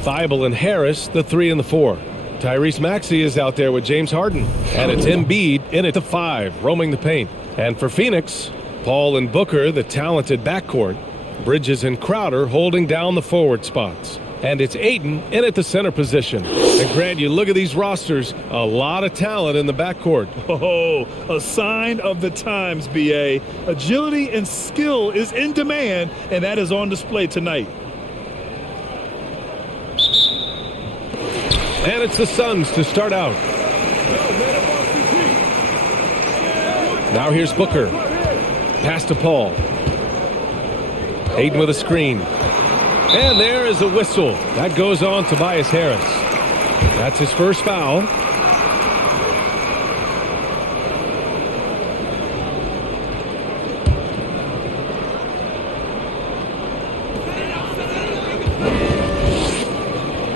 Thibault and Harris, the 3 and the 4. Tyrese Maxey is out there with James Harden. And it's Embiid in at the 5, roaming the paint. And for Phoenix, Paul and Booker, the talented backcourt. Bridges and Crowder holding down the forward spots. And it's Ayton in at the center position. And Grant, you look at these rosters, a lot of talent in the backcourt. Oh, a sign of the times, B.A. Agility and skill is in demand, and that is on display tonight. And it's the Suns to start out. Now here's Booker. Pass to Paul. Ayton with a screen. And there is a whistle. That goes on Tobias Harris. That's his first foul.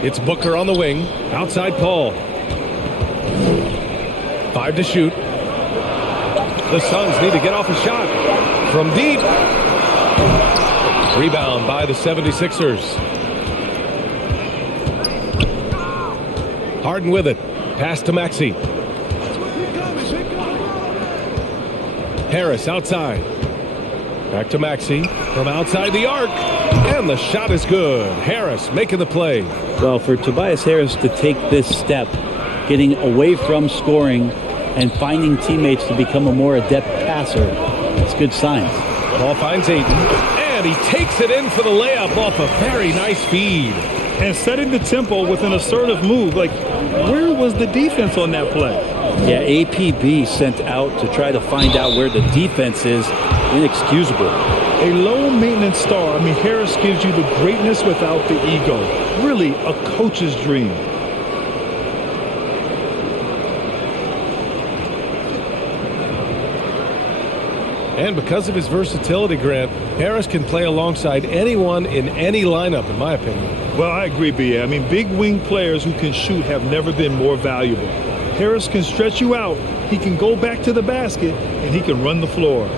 It's Booker on the wing. Outside Paul. 5 to shoot. The Suns need to get off a shot. From deep. Rebound by the 76ers. Harden with it. Pass to Maxey. Harris outside. Back to Maxey. From outside the arc. And the shot is good. Harris making the play. Well, for Tobias Harris to take this step, getting away from scoring and finding teammates to become a more adept passer, it's good signs. Ball finds Ayton. And he takes it in for the layup off a very nice feed. And setting the tempo with an assertive move. Like, where was the defense on that play? Yeah, APB sent out to try to find out where the defense is. Inexcusable. A low-maintenance star. I mean, Harris gives you the greatness without the ego. Really a coach's dream. And because of his versatility, Grant, Harris can play alongside anyone in any lineup, in my opinion. Well, I agree, B.A. I mean, big wing players who can shoot have never been more valuable. Harris can stretch you out, he can go back to the basket, and he can run the floor.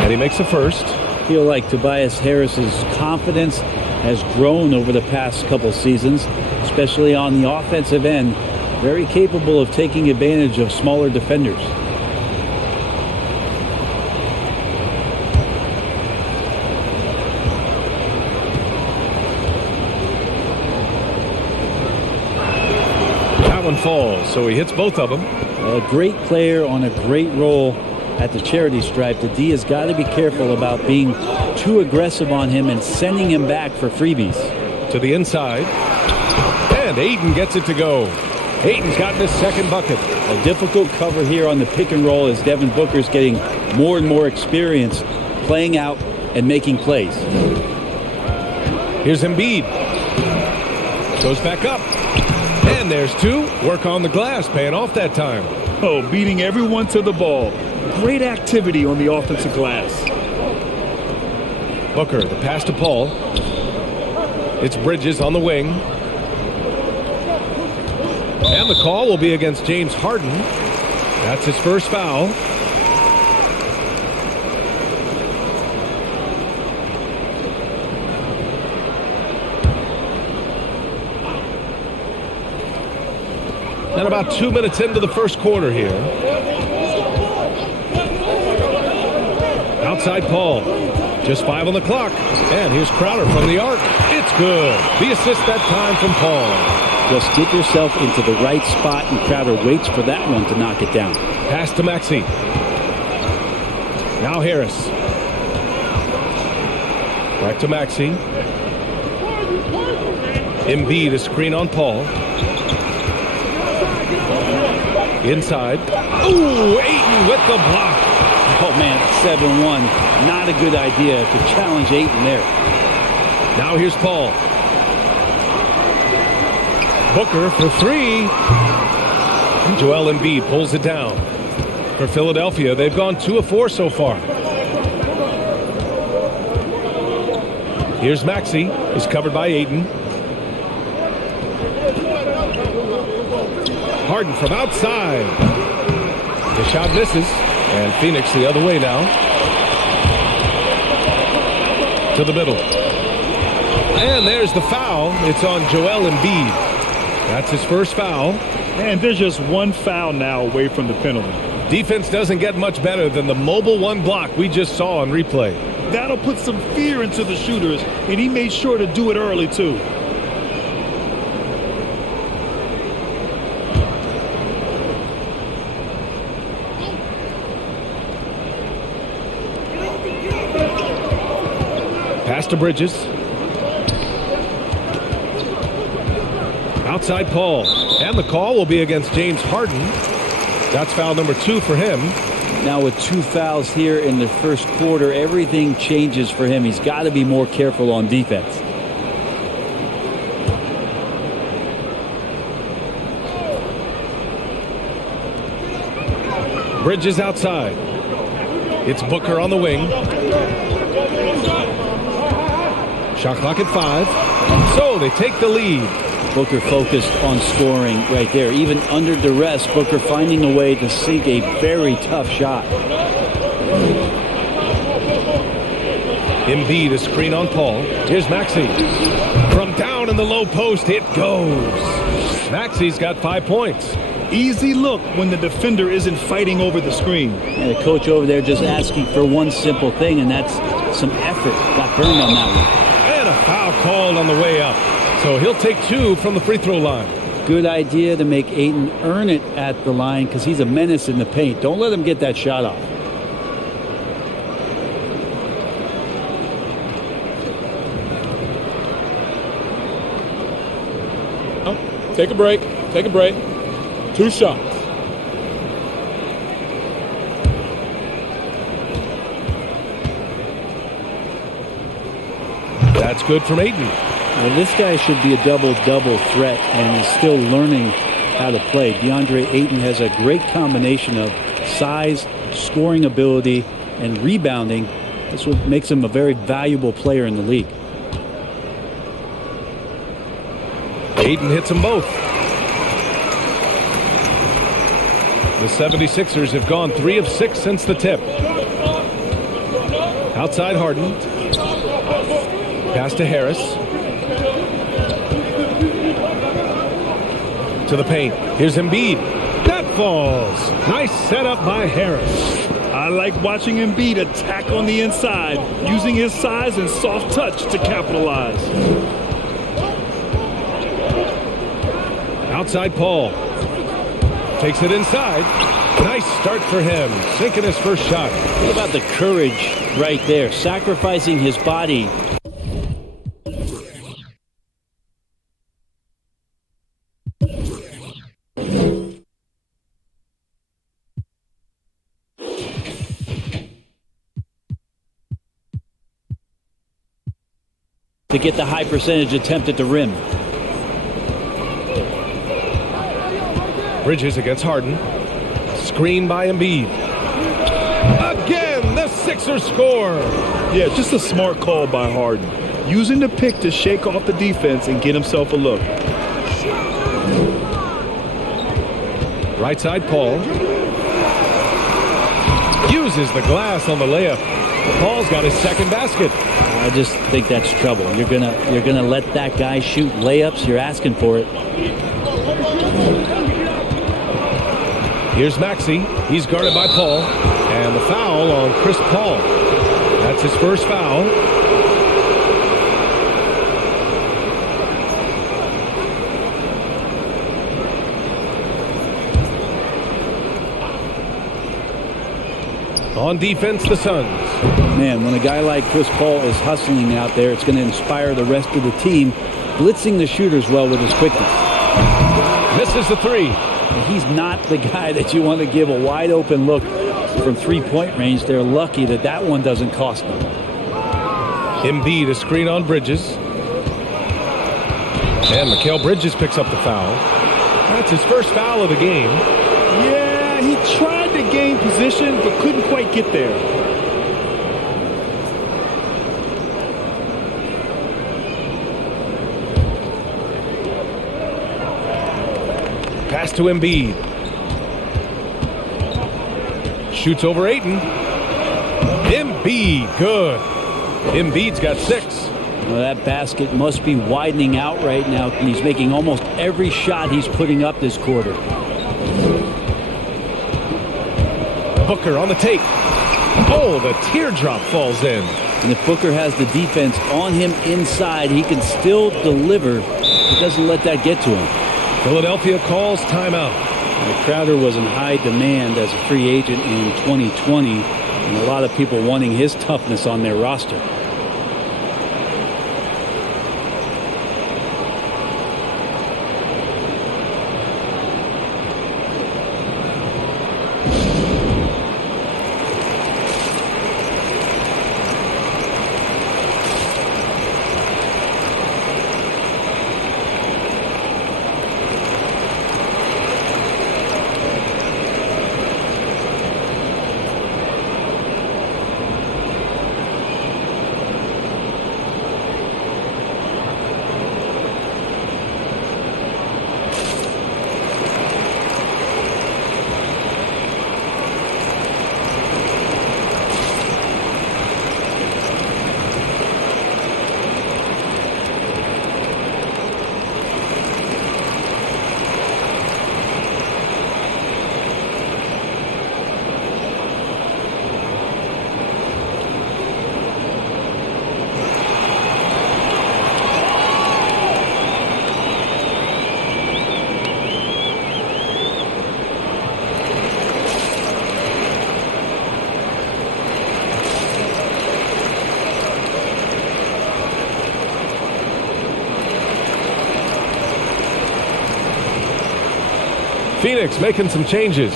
And he makes the first. I feel like Tobias Harris's confidence has grown over the past couple seasons, especially on the offensive end. Very capable of taking advantage of smaller defenders. That one falls, so he hits both of them. A great player on a great role at the charity stripe. The D has got to be careful about being too aggressive on him and sending him back for freebies. To the inside. And Ayton gets it to go. Ayton's gotten his second bucket. A difficult cover here on the pick and roll as Devin Booker's getting more and more experience playing out and making plays. Here's Embiid. Goes back up. And there's two. Work on the glass, paying off that time. Oh, beating everyone to the ball. Great activity on the offensive glass. Booker, the pass to Paul. It's Bridges on the wing. And the call will be against James Harden. That's his first foul. And about 2 minutes into the first quarter here. Outside Paul. Just 5 on the clock. And here's Crowder from the arc. It's good. The assist that time from Paul. Just get yourself into the right spot, and Crowder waits for that one to knock it down. Pass to Maxey. Now Harris. Back to Maxey. Embiid, a screen on Paul. Inside. Ooh, Ayton with the block. Oh, man, 7-1. Not a good idea to challenge Ayton there. Now here's Paul. Booker for three. And Joel Embiid pulls it down. For Philadelphia, they've gone 2 of 4 so far. Here's Maxey. He's covered by Ayton. Harden from outside. The shot misses, and Phoenix the other way now. To the middle. And there's the foul. It's on Joel Embiid. That's his first foul. And there's just one foul now away from the penalty. Defense doesn't get much better than the mobile one block we just saw on replay. That'll put some fear into the shooters, and he made sure to do it early, too. Pass to Bridges. Outside Paul. And the call will be against James Harden. That's foul number 2 for him. Now with 2 fouls here in the first quarter, everything changes for him. He's got to be more careful on defense. Bridges outside. It's Booker on the wing. Shot clock at 5. So they take the lead. Booker focused on scoring right there. Even under duress, Booker finding a way to sink a very tough shot. Embiid, a screen on Paul. Here's Maxey. From down in the low post, it goes. Maxey's got 5 points. Easy look when the defender isn't fighting over the screen. And the coach over there just asking for one simple thing, and that's some effort. Got burned on that one. And a foul called on the way up. So he'll take 2 from the free throw line. Good idea to make Ayton earn it at the line because he's a menace in the paint. Don't let him get that shot off. Take a break. Take a break. 2 shots. That's good from Ayton. Well, this guy should be a double-double threat and is still learning how to play. DeAndre Ayton has a great combination of size, scoring ability, and rebounding. That's what makes him a very valuable player in the league. Ayton hits them both. The 76ers have gone 3 of 6 since the tip. Outside Harden. Pass to Harris. To the paint. Here's Embiid. That falls. Nice setup by Harris. I like watching Embiid attack on the inside, using his size and soft touch to capitalize. Outside Paul. Takes it inside. Nice start for him. Sinking his first shot. What about the courage right there? Sacrificing his body. To get the high percentage attempt at the rim. Bridges against Harden. Screen by Embiid. Again, the Sixers score. Yeah, just a smart call by Harden. Using the pick to shake off the defense and get himself a look. Right side Paul. Uses the glass on the layup. Paul's got his second basket. I just think that's trouble. You're gonna let that guy shoot layups. You're asking for it. Here's Maxey. He's guarded by Paul. And the foul on Chris Paul. That's his first foul. On defense, the Suns. Man, when a guy like Chris Paul is hustling out there, it's going to inspire the rest of the team, blitzing the shooters well with his quickness. Misses the 3. He's not the guy that you want to give a wide open look from three-point range. They're lucky that that one doesn't cost them. Embiid, a screen on Bridges. And Mikal Bridges picks up the foul. That's his first foul of the game. Yeah, he tried to gain position but couldn't quite get there. Pass to Embiid. Shoots over Ayton. Embiid, good. Embiid's got 6. Well, that basket must be widening out right now. He's making almost every shot he's putting up this quarter. Booker on the take. Oh, the teardrop falls in. And if Booker has the defense on him inside, he can still deliver. He doesn't let that get to him. Philadelphia calls timeout. Crowder was in high demand as a free agent in 2020, and a lot of people wanting his toughness on their roster. Phoenix making some changes.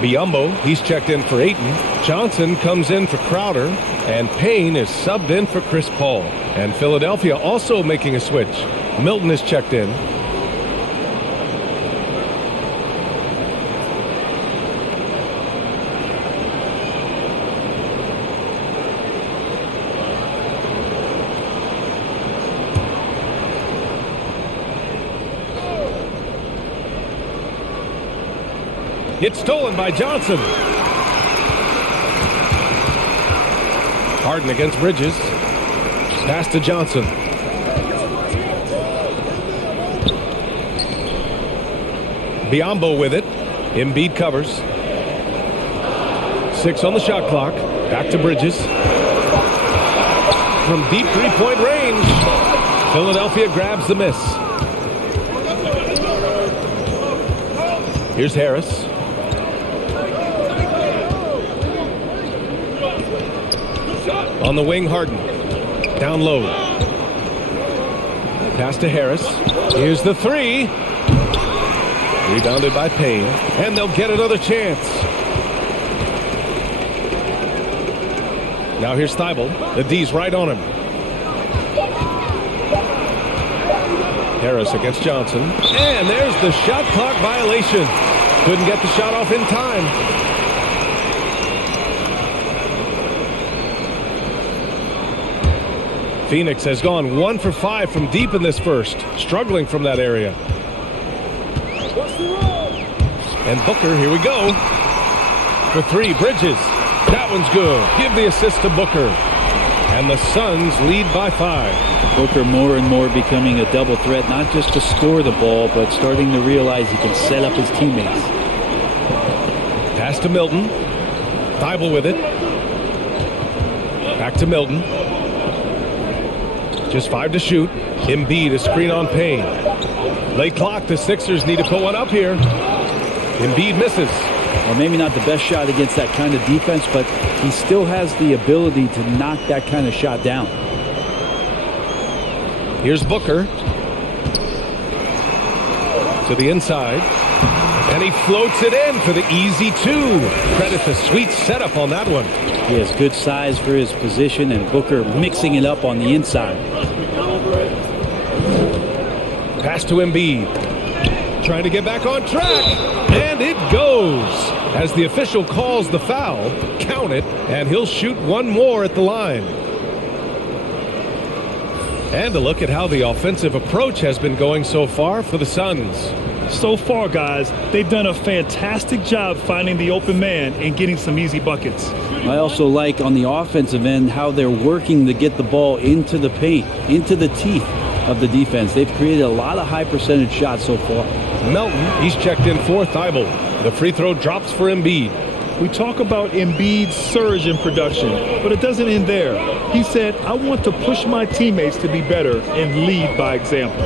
Biyombo, he's checked in for Ayton. Johnson comes in for Crowder. And Payne is subbed in for Chris Paul. And Philadelphia also making a switch. Milton is checked in. It's stolen by Johnson. Harden against Bridges. Pass to Johnson. Biyombo with it. Embiid covers. 6 on the shot clock. Back to Bridges. From deep three-point range. Philadelphia grabs the miss. Here's Harris. On the wing, Harden. Down low. Pass to Harris. Here's the 3. Rebounded by Payne. And they'll get another chance. Now here's Thibault. The D's right on him. Harris against Johnson. And there's the shot clock violation. Couldn't get the shot off in time. Phoenix has gone 1 for 5 from deep in this first, struggling from that area. And Booker, here we go. For 3, Bridges. That one's good. Give the assist to Booker. And the Suns lead by 5. Booker more and more becoming a double threat, not just to score the ball, but starting to realize he can set up his teammates. Pass to Milton. Thibault with it. Back to Milton. Just 5 to shoot. Embiid, a screen on Payne. Late clock, the Sixers need to put one up here. Embiid misses. Well, maybe not the best shot against that kind of defense, but he still has the ability to knock that kind of shot down. Here's Booker. To the inside. And he floats it in for the easy 2. Credit the sweet setup on that one. He has good size for his position, and Booker mixing it up on the inside. Pass to Embiid. Trying to get back on track. And it goes. As the official calls the foul, count it, and he'll shoot one more at the line. And a look at how the offensive approach has been going so far for the Suns. So far, guys, they've done a fantastic job finding the open man and getting some easy buckets. I also like on the offensive end how they're working to get the ball into the paint, into the teeth of the defense. They've created a lot of high percentage shots so far. Melton, he's checked in for Thibault. The free throw drops for Embiid. We talk about Embiid's surge in production, but it doesn't end there. He said, I want to push my teammates to be better and lead by example.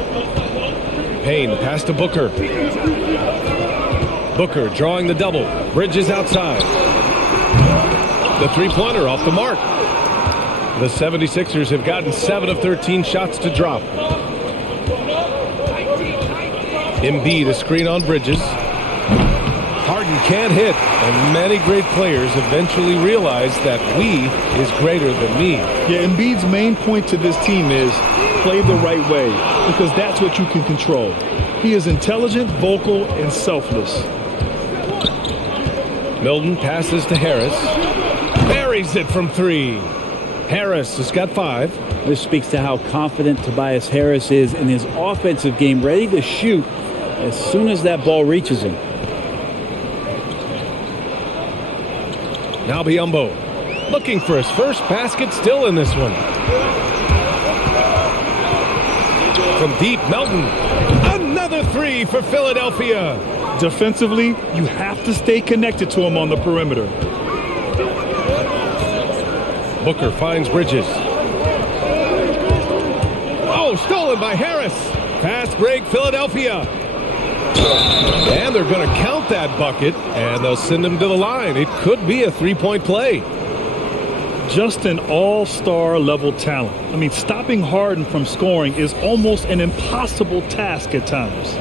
Payne, pass to Booker. Booker drawing the double. Bridges outside. The three-pointer off the mark. The 76ers have gotten 7 of 13 shots to drop. Embiid, a screen on Bridges. Harden can't hit, and many great players eventually realize that we is greater than me. Yeah, Embiid's main point to this team is play the right way, because that's what you can control. He is intelligent, vocal, and selfless. Milton passes to Harris. Buries it from 3. Harris has got 5. This speaks to how confident Tobias Harris is in his offensive game, ready to shoot as soon as that ball reaches him. Now Biyombo, looking for his first basket, still in this one. From deep, Melton. Another 3 for Philadelphia. Defensively, you have to stay connected to him on the perimeter. Booker finds Bridges. Oh, stolen by Harris. Fast break, Philadelphia. And they're going to count that bucket, and they'll send him to the line. It could be a three-point play. Just an all-star level talent. I mean, stopping Harden from scoring is almost an impossible task at times.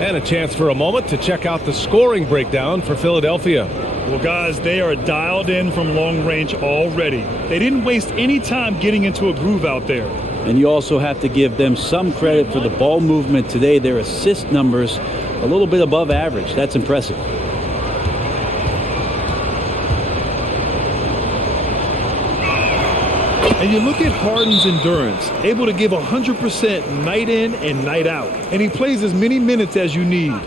And a chance for a moment to check out the scoring breakdown for Philadelphia. Well, guys, they are dialed in from long range already. They didn't waste any time getting into a groove out there. And you also have to give them some credit for the ball movement today. Their assist numbers a little bit above average. That's impressive. And you look at Harden's endurance, able to give 100% night in and night out. And he plays as many minutes as you need.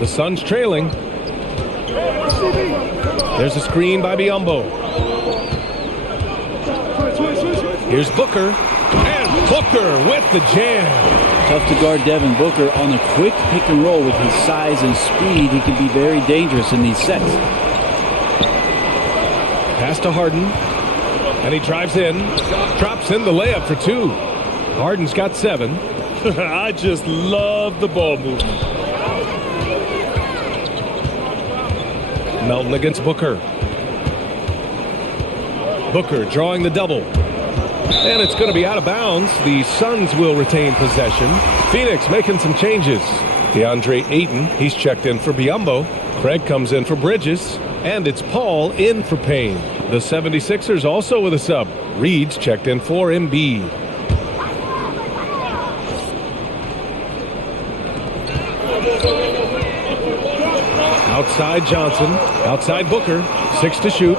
The Suns trailing. There's a screen by Biyombo. Here's Booker. And Booker with the jam. Tough to guard Devin Booker on a quick pick and roll with his size and speed. He can be very dangerous in these sets. Pass to Harden. And he drives in. Drops in the layup for 2. Harden's got 7. I just love the ball movement. Melton against Booker. Booker drawing the double. And it's going to be out of bounds. The Suns will retain possession. Phoenix making some changes. DeAndre Ayton, he's checked in for Biyombo. Craig comes in for Bridges. And it's Paul in for Payne. The 76ers also with a sub. Reed's checked in for Embiid. Outside Johnson. Outside Booker. 6 to shoot.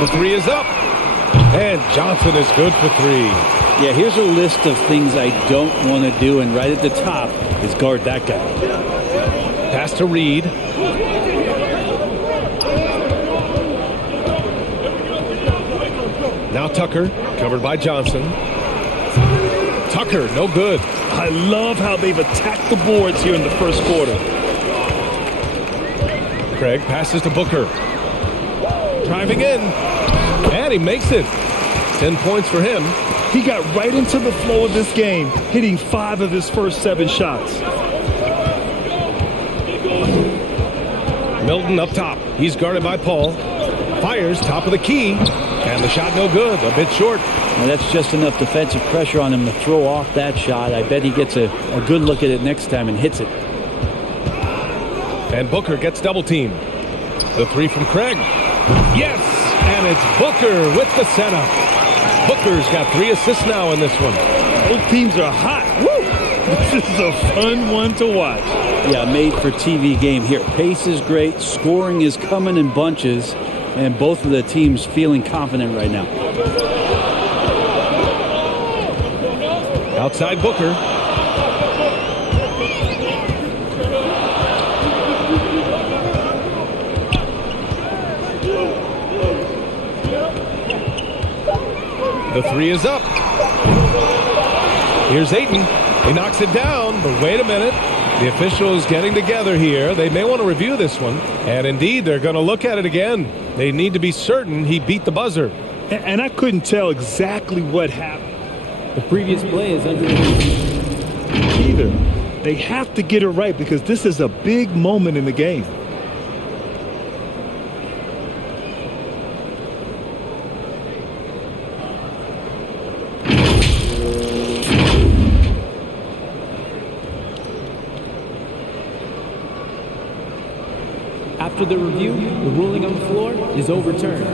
The three is up. And Johnson is good for 3. Yeah, here's a list of things I don't want to do, and right at the top is guard that guy. Pass to Reed. Now Tucker, covered by Johnson. Tucker, no good. I love how they've attacked the boards here in the first quarter. Craig passes to Booker. Driving in. And he makes it. 10 points for him. He got right into the flow of this game, hitting 5 of his first 7 shots. Milton up top. He's guarded by Paul. Fires top of the key. And the shot no good. A bit short. Now that's just enough defensive pressure on him to throw off that shot. I bet he gets a good look at it next time and hits it. And Booker gets double teamed. The 3 from Craig. Yes! And it's Booker with the setup. Booker's got 3 assists now in this one. Both teams are hot. Woo! This is a fun one to watch. Yeah, made for TV game here. Pace is great. Scoring is coming in bunches. And both of the teams feeling confident right now. Outside Booker. The 3 is up. Here's Ayton. He knocks it down, but wait a minute. The officials getting together here. They may want to review this one. And indeed, they're going to look at it again. They need to be certain he beat the buzzer. And I couldn't tell exactly what happened. The previous play is under Either. They have to get it right because this is a big moment in the game. After the review, the ruling on the floor is overturned.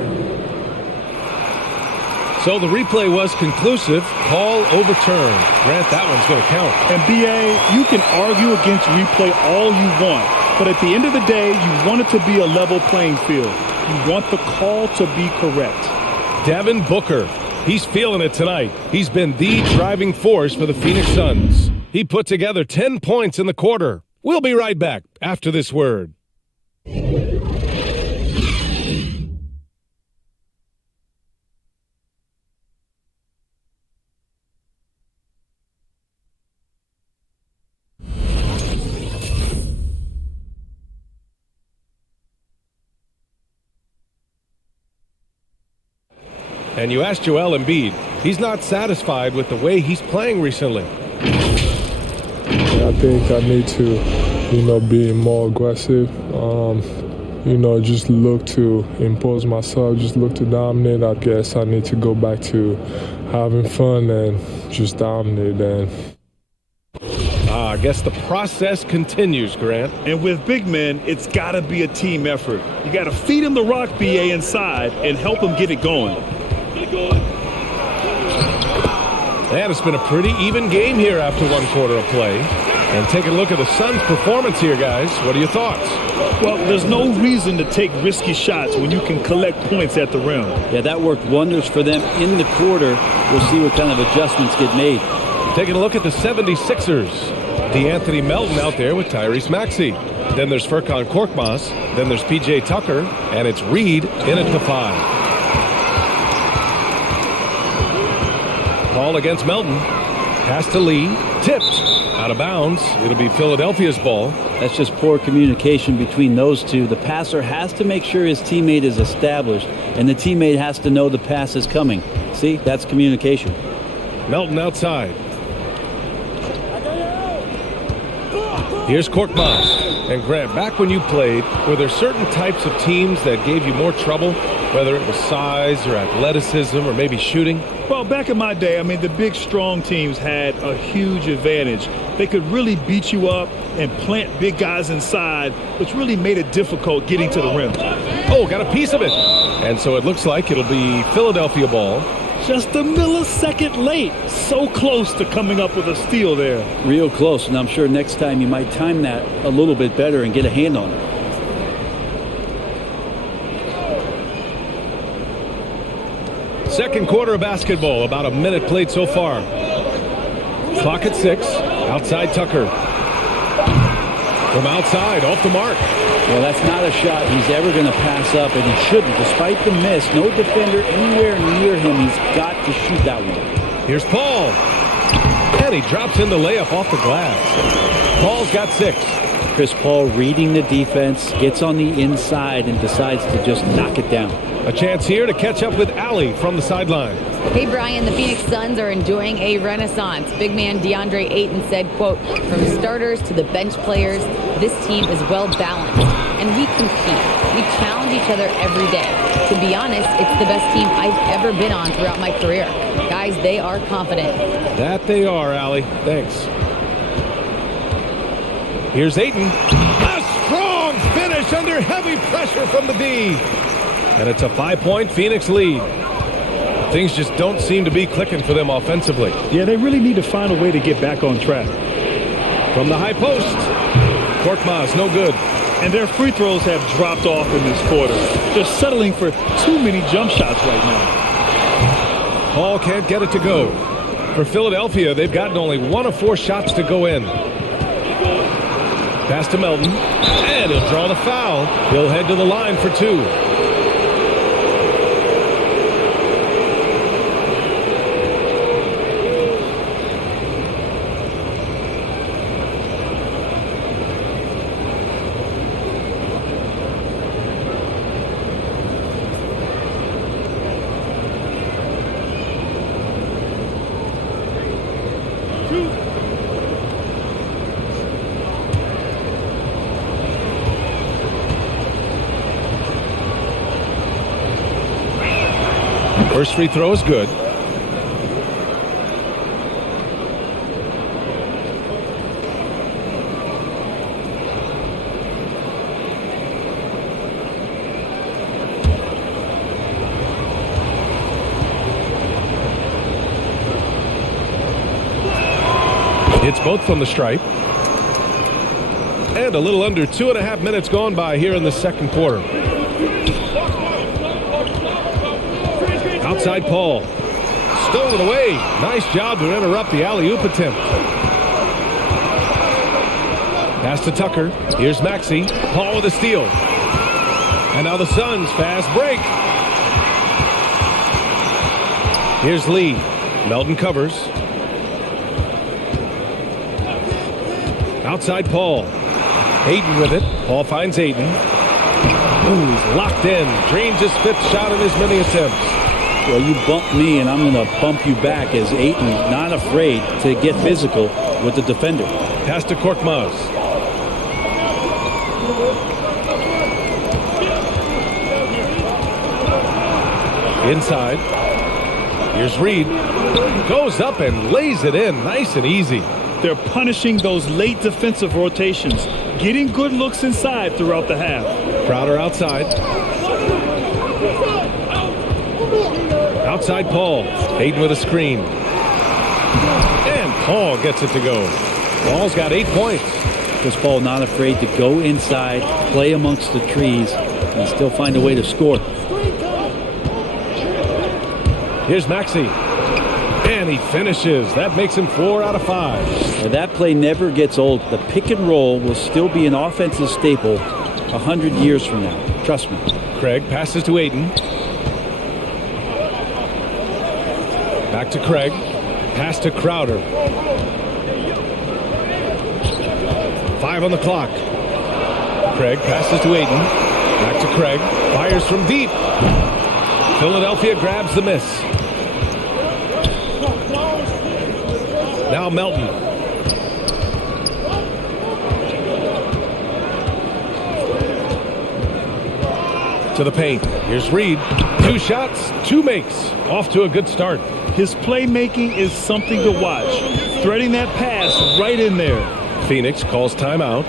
So the replay was conclusive. Call overturned. Grant, that one's going to count. And B.A., you can argue against replay all you want, but at the end of the day, you want it to be a level playing field. You want the call to be correct. Devin Booker. He's feeling it tonight. He's been the driving force for the Phoenix Suns. He put together 10 points in the quarter. We'll be right back after this word. And you asked Joel Embiid. He's not satisfied with the way he's playing recently. I think I need to, be more aggressive. Just look to impose myself, just look to dominate. I guess I need to go back to having fun and just dominate. I guess the process continues, Grant. And with big men, it's got to be a team effort. You got to feed him the rock, B.A., inside and help him get it going. And it's been a pretty even game here after 1 quarter of play. And take a look at the Suns' performance here, guys. What are your thoughts? Well, there's no reason to take risky shots when you can collect points at the rim. Yeah, that worked wonders for them in the quarter. We'll see what kind of adjustments get made. Taking a look at the 76ers. DeAnthony Melton out there with Tyrese Maxey. Then there's Furkan Korkmaz. Then there's P.J. Tucker. And it's Reed in at the 5. Paul against Melton. Pass to Lee. Tipped. Out of bounds. It'll be Philadelphia's ball. That's just poor communication between those two. The passer has to make sure his teammate is established, and the teammate has to know the pass is coming. See, that's communication. Melton outside. Here's Korkmaz. And Grant, back when you played, were there certain types of teams that gave you more trouble, whether it was size or athleticism or maybe shooting? Well, back in my day, I mean, the big, strong teams had a huge advantage. They could really beat you up and plant big guys inside, which really made it difficult getting to the rim. Oh, got a piece of it. And so it looks like it'll be Philadelphia ball. Just a millisecond late. So close to coming up with a steal there. Real close, and I'm sure next time you might time that a little bit better and get a hand on it. Second quarter of basketball, about a minute played so far. Clock at 6. Outside Tucker. From outside, off the mark. Well, that's not a shot he's ever going to pass up, and he shouldn't. Despite the miss, no defender anywhere near him. He's got to shoot that one. Here's Paul. And he drops in the layup off the glass. Paul's got 6. Chris Paul reading the defense, gets on the inside, and decides to just knock it down. A chance here to catch up with Allie from the sideline. Hey, Brian, the Phoenix Suns are enjoying a renaissance. Big man DeAndre Ayton said, quote, "From starters to the bench players, this team is well balanced, and we compete. We challenge each other every day. To be honest, it's the best team I've ever been on throughout my career. Guys, they are confident." That they are, Allie. Thanks. Here's Ayton. A strong finish under heavy pressure from the D. And it's a 5-point Phoenix lead. Things just don't seem to be clicking for them offensively. Yeah, they really need to find a way to get back on track. From the high post, Korkmaz, no good. And their free throws have dropped off in this quarter. They're settling for too many jump shots right now. Paul can't get it to go. For Philadelphia, they've gotten only 1 of 4 shots to go in. Pass to Melton, and he'll draw the foul. He'll head to the line for 2. First free throw is good. It's both from the stripe. And a little under 2.5 minutes gone by here in the second quarter. Outside Paul. Stolen away. Nice job to interrupt the alley-oop attempt. Pass to Tucker. Here's Maxey. Paul with a steal. And now the Suns fast break. Here's Lee. Melton covers. Outside Paul. Ayton with it. Paul finds Ayton. Ooh, he's locked in. Drains his 5th shot in his many attempts. Well, you bump me, and I'm going to bump you back, as Ayton not afraid to get physical with the defender. Pass to Korkmaz. Inside. Here's Reed. Goes up and lays it in nice and easy. They're punishing those late defensive rotations, getting good looks inside throughout the half. Crowder outside. Outside Paul. Ayton with a screen. And Paul gets it to go. Paul's got 8 points. Chris Paul not afraid to go inside, play amongst the trees, and still find a way to score. Here's Maxey. And he finishes. That makes him 4 out of 5. Now, that play never gets old. The pick and roll will still be an offensive staple 100 years from now. Trust me. Craig passes to Ayton. Back to Craig. Pass to Crowder. 5 on the clock. Craig passes to Ayton. Back to Craig. Fires from deep. Philadelphia grabs the miss. Now Melton. To the paint. Here's Reed. 2 shots, 2 makes. Off to a good start. His playmaking is something to watch. Threading that pass right in there. Phoenix calls timeout.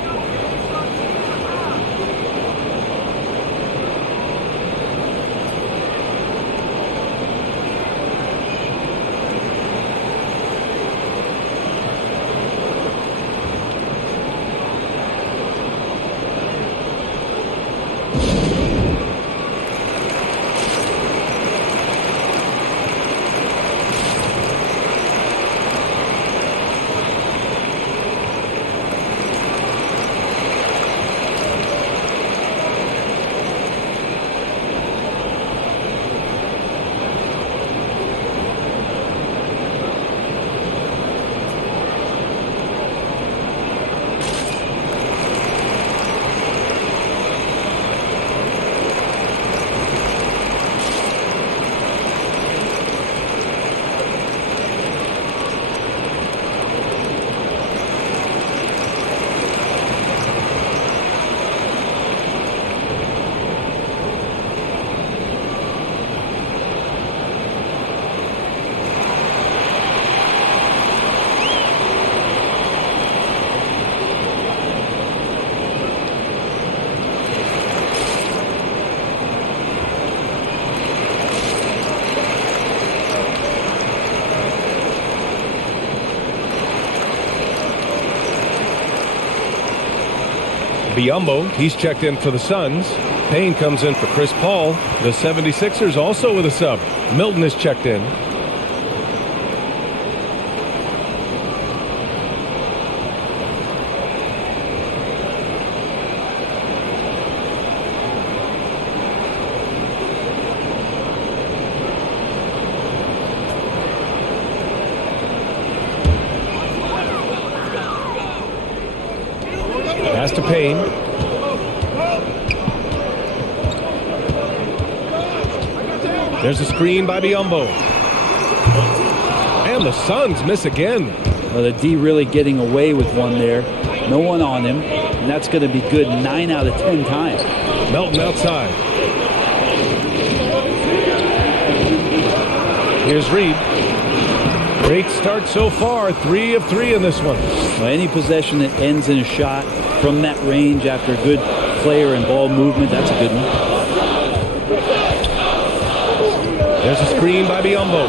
Biyombo, he's checked in for the Suns. Payne comes in for Chris Paul. The 76ers also with a sub. Milton is checked in. Pass to Payne. There's a screen by Biyombo. And the Suns miss again. Well, the D really getting away with one there. No one on him. And that's going to be good 9 out of 10 times. Melton outside. Here's Reed. Great start so far. 3 of 3 in this one. Well, any possession that ends in a shot from that range after a good player and ball movement, that's a good one. There's a screen by Biyombo.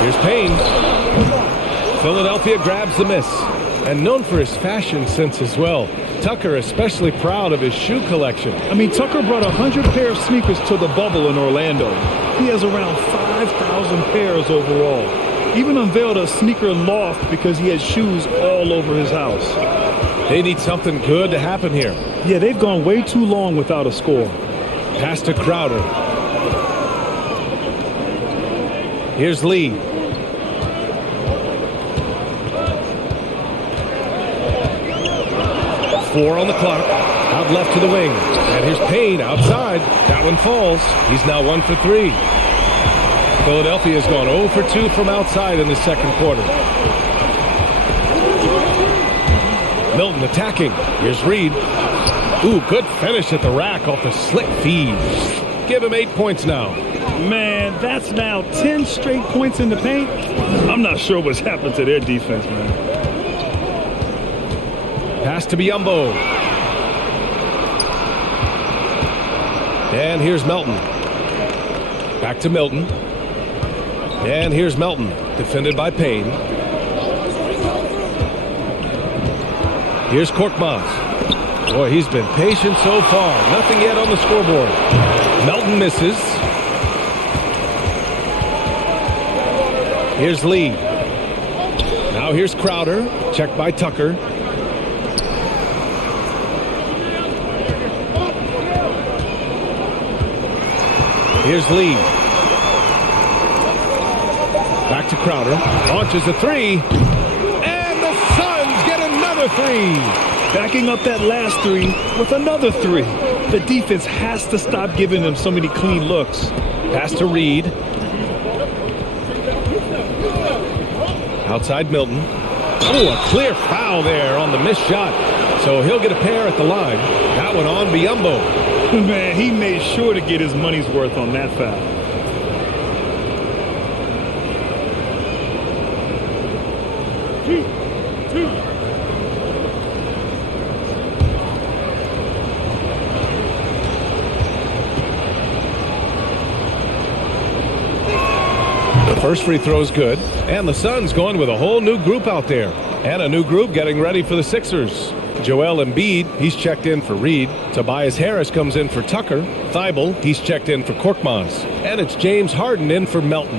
Here's Payne. Philadelphia grabs the miss. And known for his fashion sense as well. Tucker especially proud of his shoe collection. I mean, Tucker brought 100 pair of sneakers to the bubble in Orlando. He has around 5,000 pairs overall. Even unveiled a sneaker loft because he has shoes all over his house. They need something good to happen here. Yeah, they've gone way too long without a score. Pass to Crowder. Here's Lee. Four on the clock. Out left to the wing. And here's Payne outside. That one falls. He's now 1 for 3. Philadelphia has gone 0 for 2 from outside in the second quarter. Milton attacking. Here's Reed. Ooh, good finish at the rack off the slick feed. Give him 8 points now. Man, that's now 10 straight points in the paint. I'm not sure what's happened to their defense, man. Pass to Biyombo. And here's Melton. Back to Milton. And here's Melton, defended by Payne. Here's Korkmaz. Boy, he's been patient so far. Nothing yet on the scoreboard. Melton misses. Here's Lee. Now here's Crowder. Checked by Tucker. Here's Lee. Back to Crowder. Launches a 3. And the Suns get another 3. Backing up that last 3 with another 3. The defense has to stop giving them so many clean looks. Pass to Reed. Outside Milton. Oh, a clear foul there on the missed shot. So he'll get a pair at the line. That one on Biyombo. Man, he made sure to get his money's worth on that foul. First free throw's good, and the Suns going with a whole new group out there. And a new group getting ready for the Sixers. Joel Embiid, he's checked in for Reed. Tobias Harris comes in for Tucker. Thibault, he's checked in for Korkmaz. And it's James Harden in for Melton.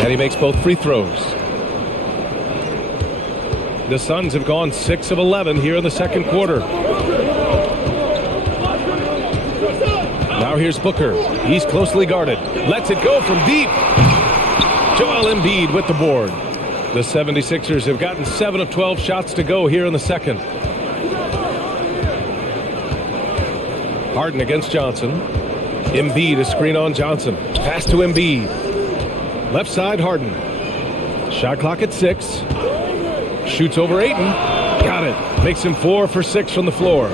And he makes both free throws. The Suns have gone 6 of 11 here in the second quarter. Now here's Booker. He's closely guarded. Lets it go from deep. Joel Embiid with the board. The 76ers have gotten 7 of 12 shots to go here in the second. Harden against Johnson. Embiid, a screen on Johnson. Pass to Embiid. Left side, Harden. Shot clock at 6. Shoots over Ayton. Got it. Makes him 4 for 6 from the floor.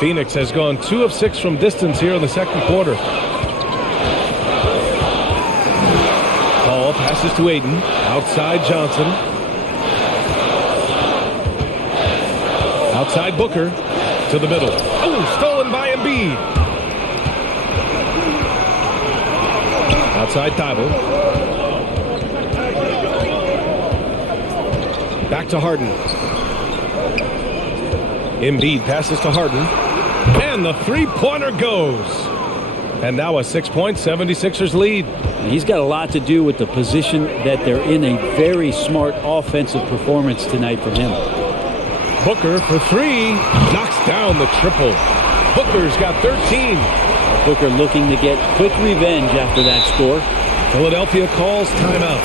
Phoenix has gone 2 of 6 from distance here in the second quarter. Paul passes to Ayton. Outside Johnson. Outside Booker. To the middle. Oh, stolen by Embiid. Outside Thibault. Back to Harden. Embiid passes to Harden. And the three-pointer goes. And now a 6-point 76ers lead. He's got a lot to do with the position that they're in. A very smart offensive performance tonight from him. Booker for 3. Knocks down the triple. Booker's got 13. Booker looking to get quick revenge after that score. Philadelphia calls timeout.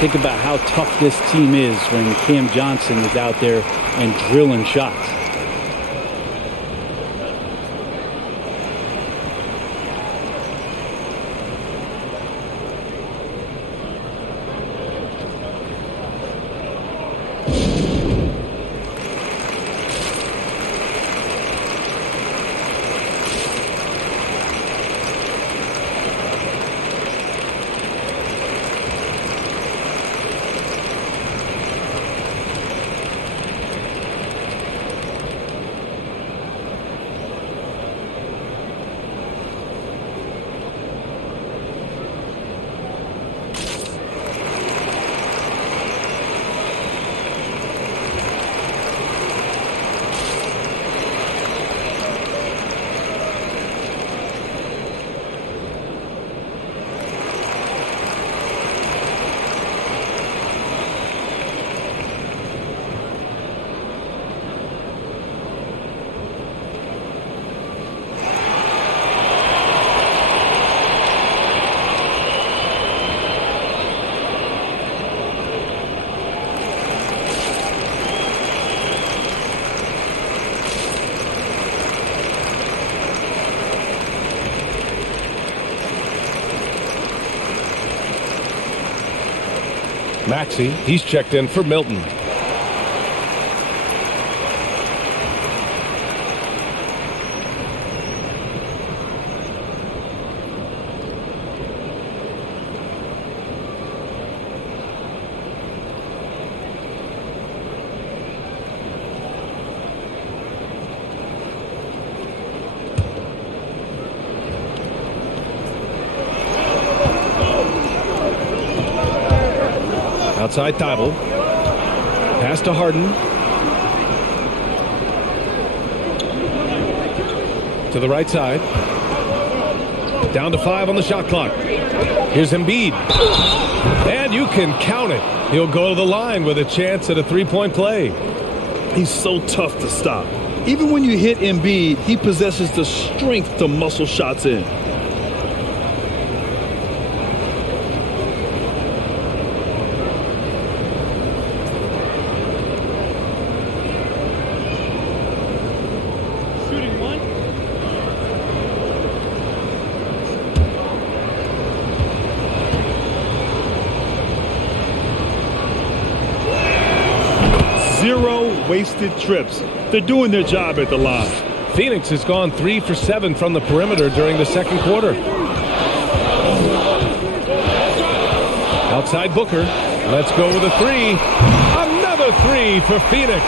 Think about how tough this team is when Cam Johnson is out there and drilling shots. Maxey, he's checked in for Milton. Outside Thibault. Pass to Harden. To the right side. Down to 5 on the shot clock. Here's Embiid. And you can count it. He'll go to the line with a chance at a three-point play. He's so tough to stop. Even when you hit Embiid, he possesses the strength to muscle shots in. Shooting 0 wasted trips. They're doing their job at the line. Phoenix has gone 3 for 7 from the perimeter during the second quarter. Outside Booker. Let's go with a 3. Another 3 for Phoenix.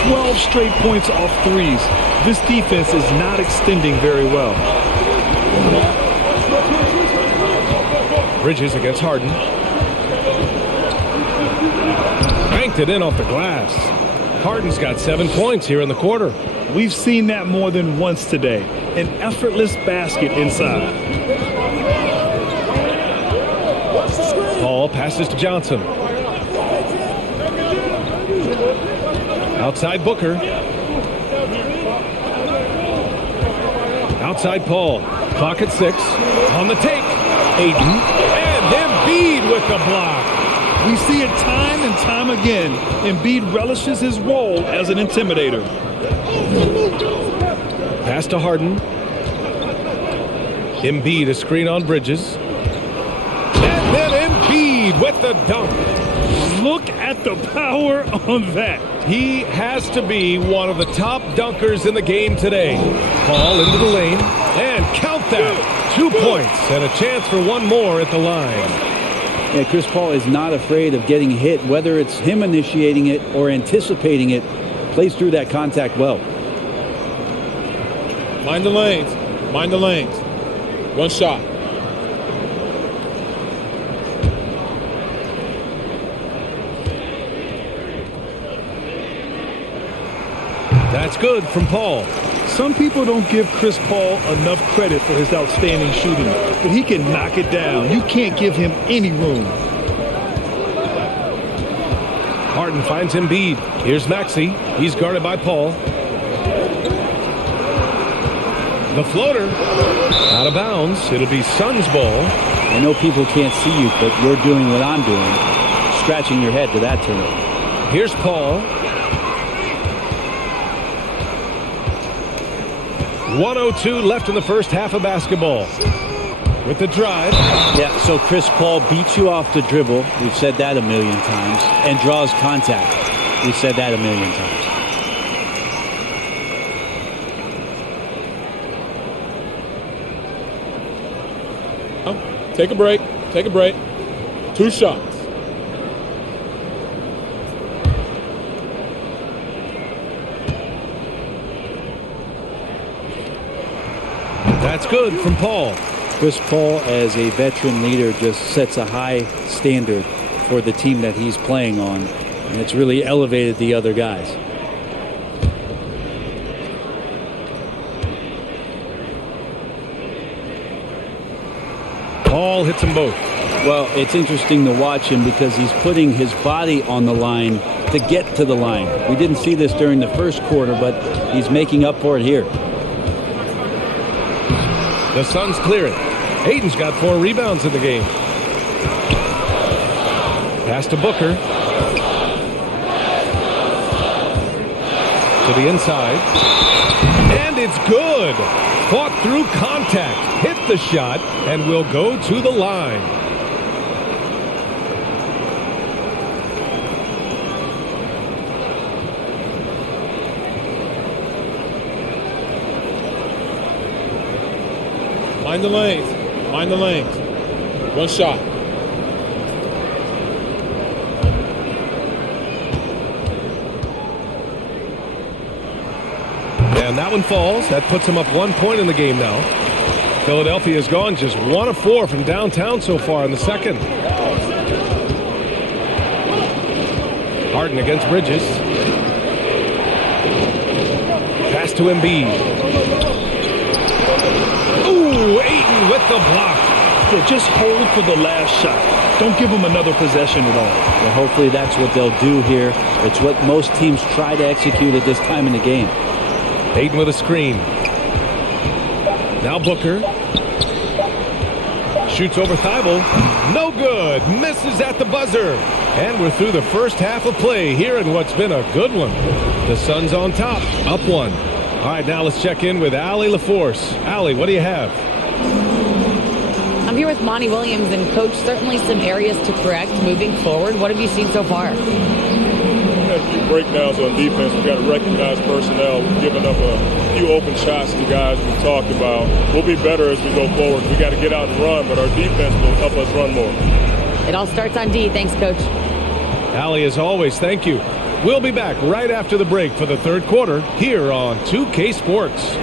12 straight points off threes. This defense is not extending very well. Bridges against Harden. Banked it in off the glass. Harden's got 7 points here in the quarter. We've seen that more than once today. An effortless basket inside. Paul passes to Johnson. Outside Booker. Outside Paul. Clock at 6. On the take. Ayton. And Embiid with the block. We see it time and time again. Embiid relishes his role as an intimidator. Pass to Harden. Embiid a screen on Bridges. And then Embiid with the dunk. Look at the power on that. He has to be one of the top dunkers in the game today. Ball into the lane. And count that. 2 points and a chance for one more at the line. Yeah, Chris Paul is not afraid of getting hit, whether it's him initiating it or anticipating it. Plays through that contact well. Mind the lanes. Mind the lanes. One shot. That's good from Paul. Some people don't give Chris Paul enough credit for his outstanding shooting, but he can knock it down. You can't give him any room. Harden finds Embiid. Here's Maxey. He's guarded by Paul. The floater. Out of bounds. It'll be Suns ball. I know people can't see you, but you're doing what I'm doing. Scratching your head to that turn. Here's Paul. 1:02 left in the first half of basketball. With the drive. Yeah, so Chris Paul beats you off the dribble. We've said that a million times. And draws contact. We've said that a million times. Take a break. Take a break. 2 shots. That's good from Paul. Chris Paul, as a veteran leader, just sets a high standard for the team that he's playing on. And it's really elevated the other guys. Paul hits them both. Well, it's interesting to watch him because he's putting his body on the line to get to the line. We didn't see this during the first quarter, but he's making up for it here. The Suns clear it. Ayton's got 4 rebounds in the game. Pass to Booker. To the inside. And it's good. Fought through contact. Hit the shot and will go to the line. Mind the lanes. Mind the lanes. 1 shot. And that one falls. That puts him up 1 point in the game now. Philadelphia has gone just 1 of 4 from downtown so far in the second. Harden against Bridges. Pass to Embiid. Ooh, Ayton with the block. Yeah, just hold for the last shot. Don't give them another possession at all. But hopefully that's what they'll do here. It's what most teams try to execute at this time in the game. Ayton with a screen. Now Booker. Shoots over Thibault. No good. Misses at the buzzer. And we're through the first half of play here in what's been a good one. The Suns on top, up 1. All right, now let's check in with Allie LaForce. Allie, what do you have? I'm here with Monty Williams, and Coach, certainly some areas to correct moving forward. What have you seen so far? breakdowns on defense. We've got to recognize personnel, giving up a few open shots to guys we've talked about. We'll be better as we go forward. We got to get out and run, but our defense will help us run more. It all starts on D. Thanks, Coach. Allie, as always, thank you. We'll be back right after the break for the third quarter here on 2K Sports.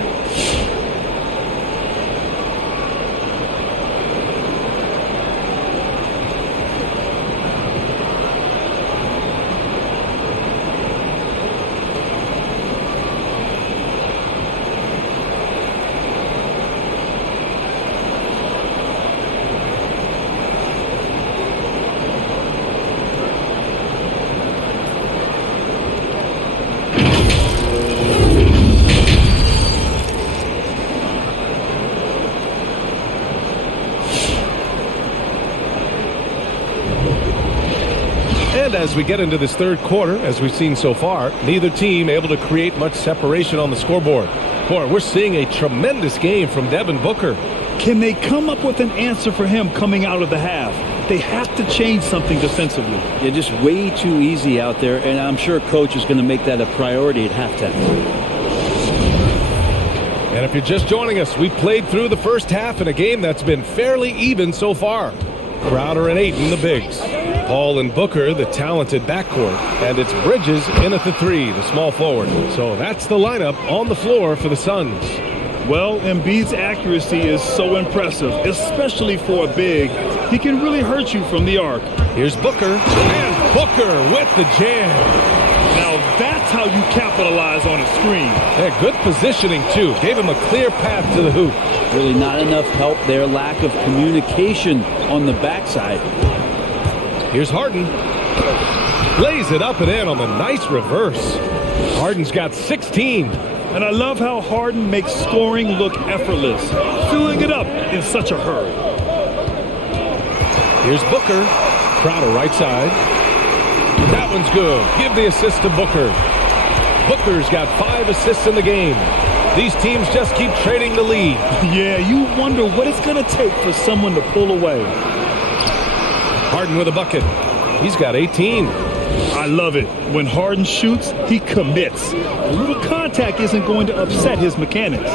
And as we get into this third quarter, as we've seen so far, neither team able to create much separation on the scoreboard. Boy, we're seeing a tremendous game from Devin Booker. Can they come up with an answer for him coming out of the half? They have to change something defensively. Yeah, just way too easy out there, and I'm sure Coach is going to make that a priority at halftime. And if you're just joining us, we played through the first half in a game that's been fairly even so far. Crowder and Ayton, the bigs. Paul and Booker, the talented backcourt. And it's Bridges in at the three, the small forward. So that's the lineup on the floor for the Suns. Well, Embiid's accuracy is so impressive, especially for a big. He can really hurt you from the arc. Here's Booker, and Booker with the jam. Now that's how you capitalize on a screen. Yeah, good positioning, too. Gave him a clear path to the hoop. Really not enough help there. Lack of communication on the backside. Here's Harden. Lays it up and in on the nice reverse. Harden's got 16. And I love how Harden makes scoring look effortless, filling it up in such a hurry. Here's Booker. Crowder right side. That one's good. Give the assist to Booker. Booker's got 5 assists in the game. These teams just keep trading the lead. Yeah, you wonder what it's going to take for someone to pull away. Harden with a bucket. He's got 18. I love it. When Harden shoots, he commits. A little contact isn't going to upset his mechanics.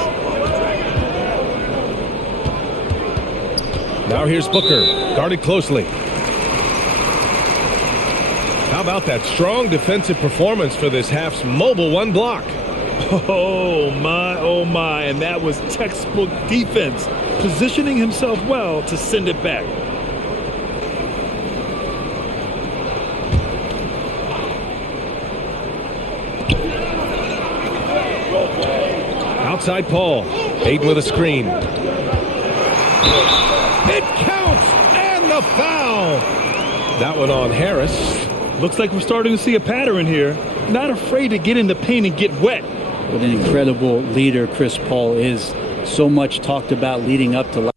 Now here's Booker, guarded closely. How about that strong defensive performance for this half's mobile one block? Oh my, and that was textbook defense, positioning himself well to send it back. Outside Paul. Ayton with a screen. It counts! And the foul! That one on Harris. Looks like we're starting to see a pattern here. Not afraid to get in the paint and get wet. What an incredible leader Chris Paul is. So much talked about leading up to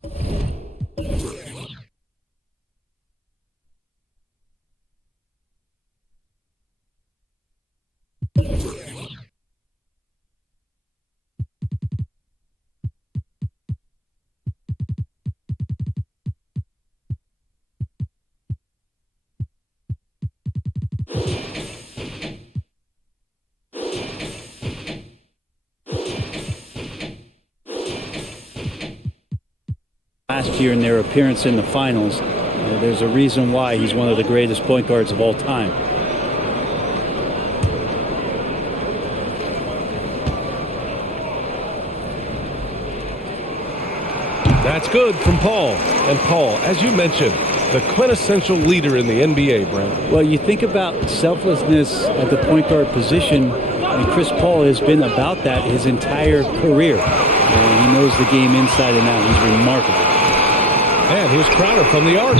last year in their appearance in the finals. There's a reason why he's one of the greatest point guards of all time. That's good from Paul. And Paul, as you mentioned, the quintessential leader in the NBA, Brent. Well, you think about selflessness at the point guard position, and Chris Paul has been about that his entire career. He knows the game inside and out. He's remarkable. And here's Crowder from the arc.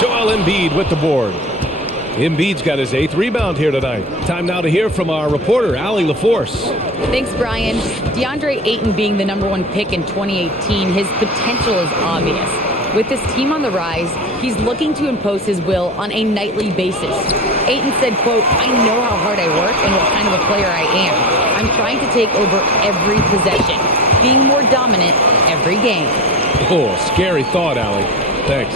Joel Embiid with the board. Embiid's got his 8th rebound here tonight. Time now to hear from our reporter, Allie LaForce. Thanks, Brian. DeAndre Ayton being the #1 pick in 2018, his potential is obvious. With this team on the rise, he's looking to impose his will on a nightly basis. Ayton said, quote, "I know how hard I work and what kind of a player I am. I'm trying to take over every possession, being more dominant every game." Oh, scary thought, Allie. Thanks.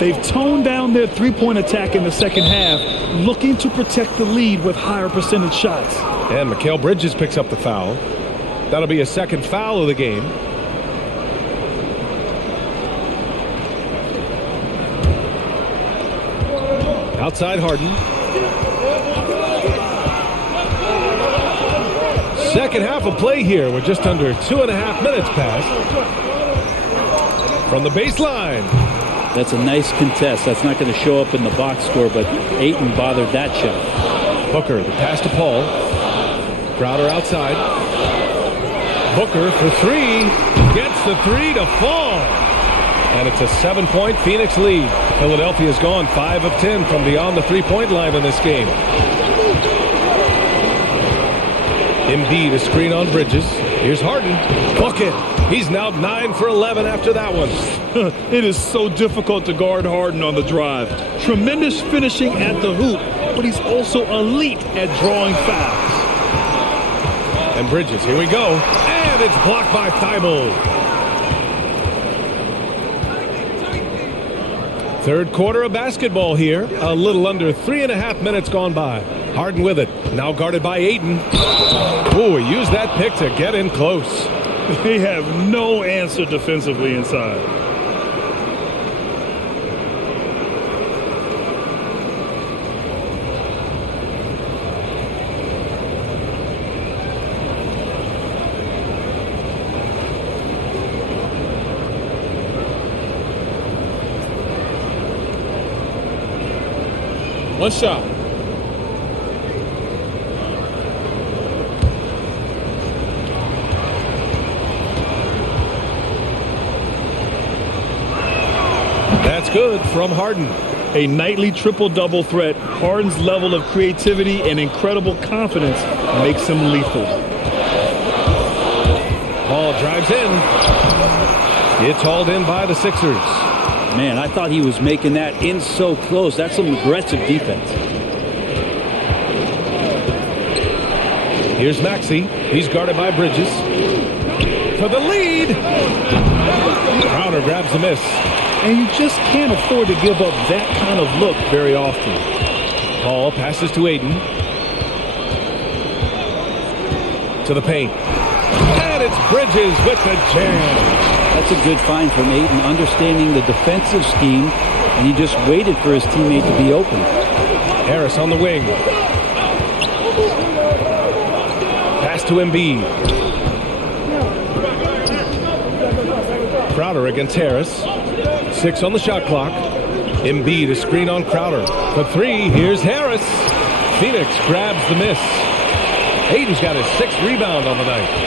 They've toned down their three-point attack in the second half, looking to protect the lead with higher percentage shots. And Mikal Bridges picks up the foul. That'll be a second foul of the game. Outside Harden. Second half of play here. We're just under 2.5 minutes past. From the baseline. That's a nice contest. That's not going to show up in the box score, but Ayton bothered that shot. Booker, the pass to Paul. Crowder outside. Booker for three. Gets the three to fall. And it's a 7-point Phoenix lead. Philadelphia's gone 5 of 10 from beyond the three-point line in this game. Embiid, a screen on Bridges. Here's Harden. Bucket. He's now 9 for 11 after that one. It is so difficult to guard Harden on the drive. Tremendous finishing at the hoop, but he's also elite at drawing fouls. And Bridges, here we go. And it's blocked by Thibault. Third quarter of basketball here. A little under 3.5 minutes gone by. Harden with it. Now guarded by Ayton. Ooh, he used that pick to get in close. They have no answer defensively inside. One shot. That's good from Harden. A nightly triple-double threat. Harden's level of creativity and incredible confidence makes him lethal. Paul drives in. It's hauled in by the Sixers. Man, I thought he was making that in so close. That's some aggressive defense. Here's Maxey. He's guarded by Bridges. For the lead. Crowder grabs the miss. And you just can't afford to give up that kind of look very often. Paul passes to Ayton. To the paint. And it's Bridges with the jam. That's a good find from Ayton, understanding the defensive scheme, and he just waited for his teammate to be open. Harris on the wing. Pass to Embiid. Crowder against Harris. 6 on the shot clock. Embiid, a screen on Crowder. For three, here's Harris. Phoenix grabs the miss. Ayton's got his 6th rebound on the night.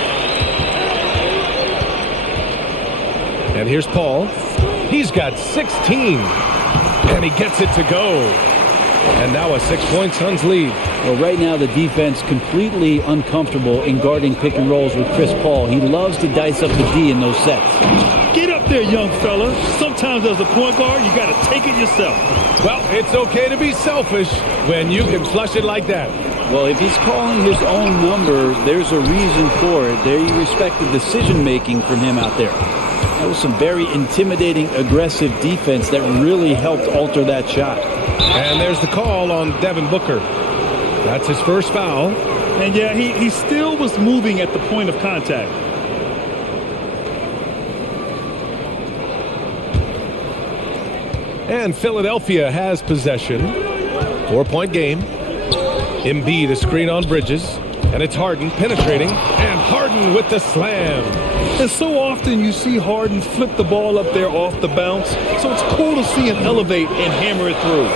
And here's Paul. He's got 16. And he gets it to go. And now a 6-point Suns lead. Well, right now the defense completely uncomfortable in guarding pick and rolls with Chris Paul. He loves to dice up the D in those sets. Get up there, young fella. Sometimes as a point guard, you got to take it yourself. Well, it's okay to be selfish when you can flush it like that. Well, if he's calling his own number, there's a reason for it. There you respect the decision-making from him out there. That was some very intimidating, aggressive defense that really helped alter that shot. And there's the call on Devin Booker. That's his first foul. And yeah, he still was moving at the point of contact. And Philadelphia has possession. 4-point game. Embiid, a screen on Bridges. And it's Harden penetrating. And Harden with the slam. And so often you see Harden flip the ball up there off the bounce. So it's cool to see him elevate and hammer it through.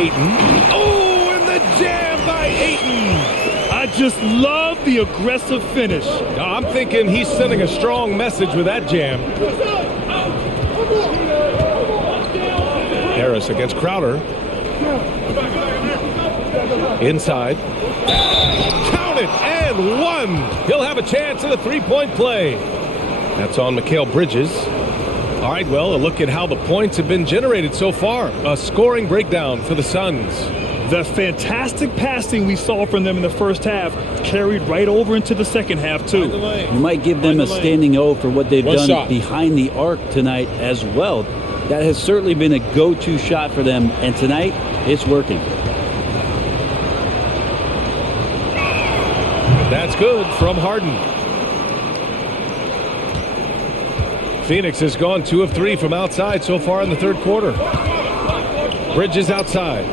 Ayton. Oh, and the jam by Ayton. I just love the aggressive finish. I'm thinking he's sending a strong message with that jam. Harris against Crowder. Inside. Count it, and one. He'll have a chance at a three-point play. That's on Mikal Bridges. All right, well, a look at how the points have been generated so far. A scoring breakdown for the Suns. The fantastic passing we saw from them in the first half carried right over into the second half, too. You might give them a standing O for what they've done behind the arc tonight as well. That has certainly been a go-to shot for them, and tonight it's working. That's good from Harden. Phoenix has gone 2 of 3 from outside so far in the third quarter. Bridges outside.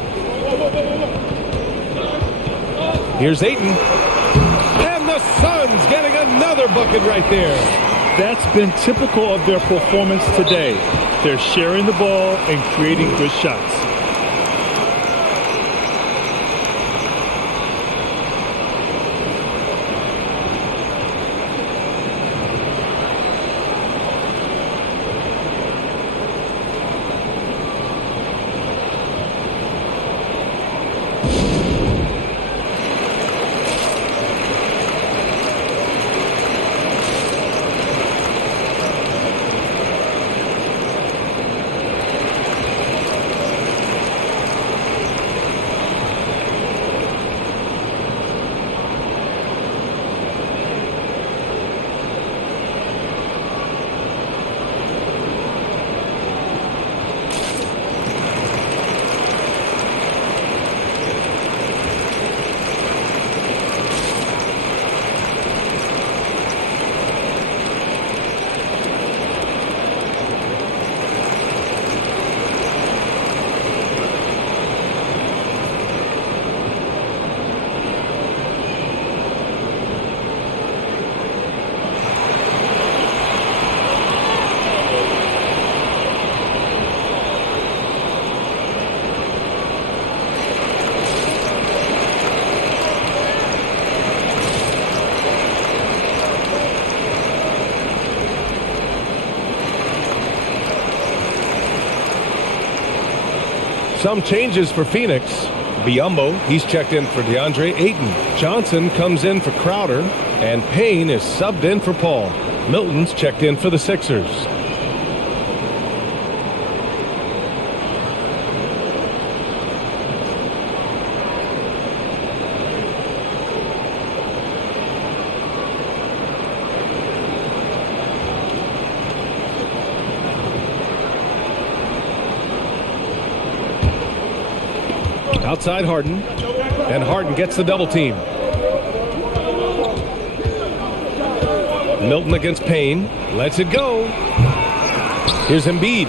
Here's Ayton. And the Suns getting another bucket right there. That's been typical of their performance today. They're sharing the ball and creating good shots. Some changes for Phoenix. Biyombo, he's checked in for DeAndre Ayton. Johnson comes in for Crowder. And Payne is subbed in for Paul. Milton's checked in for the Sixers. Outside Harden, and Harden gets the double team. Milton against Payne, lets it go. Here's Embiid.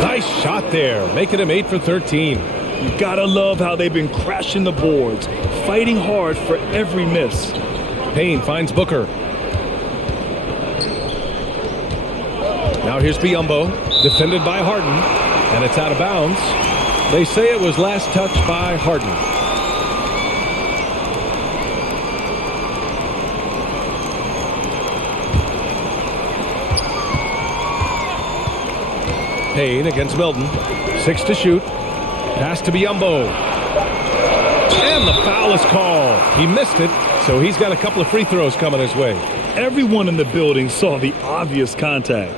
Nice shot there, making him 8 for 13. You gotta love how they've been crashing the boards, fighting hard for every miss. Payne finds Booker. Now here's Biyombo, defended by Harden, and it's out of bounds. They say it was last touched by Harden. Payne against Milton. 6 to shoot. Pass to Biyombo. And the foul is called. He missed it, so he's got a couple of free throws coming his way. Everyone in the building saw the obvious contact.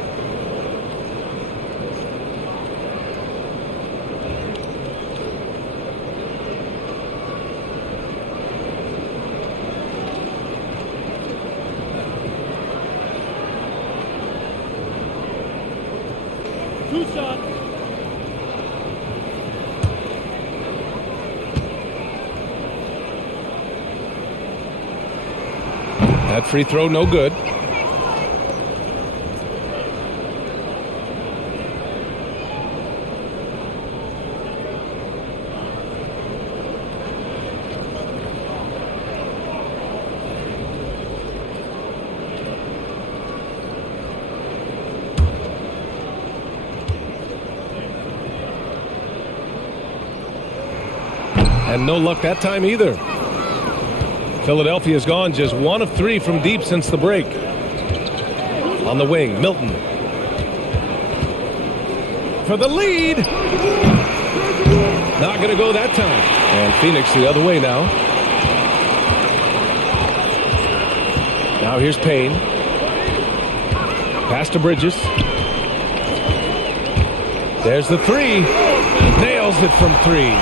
That free throw no good. And no luck that time either. Philadelphia's gone just 1 of 3 from deep since the break. On the wing, Milton. For the lead. Not going to go that time. And Phoenix the other way now. Now here's Payne. Pass to Bridges. There's the 3. Nails it from 3.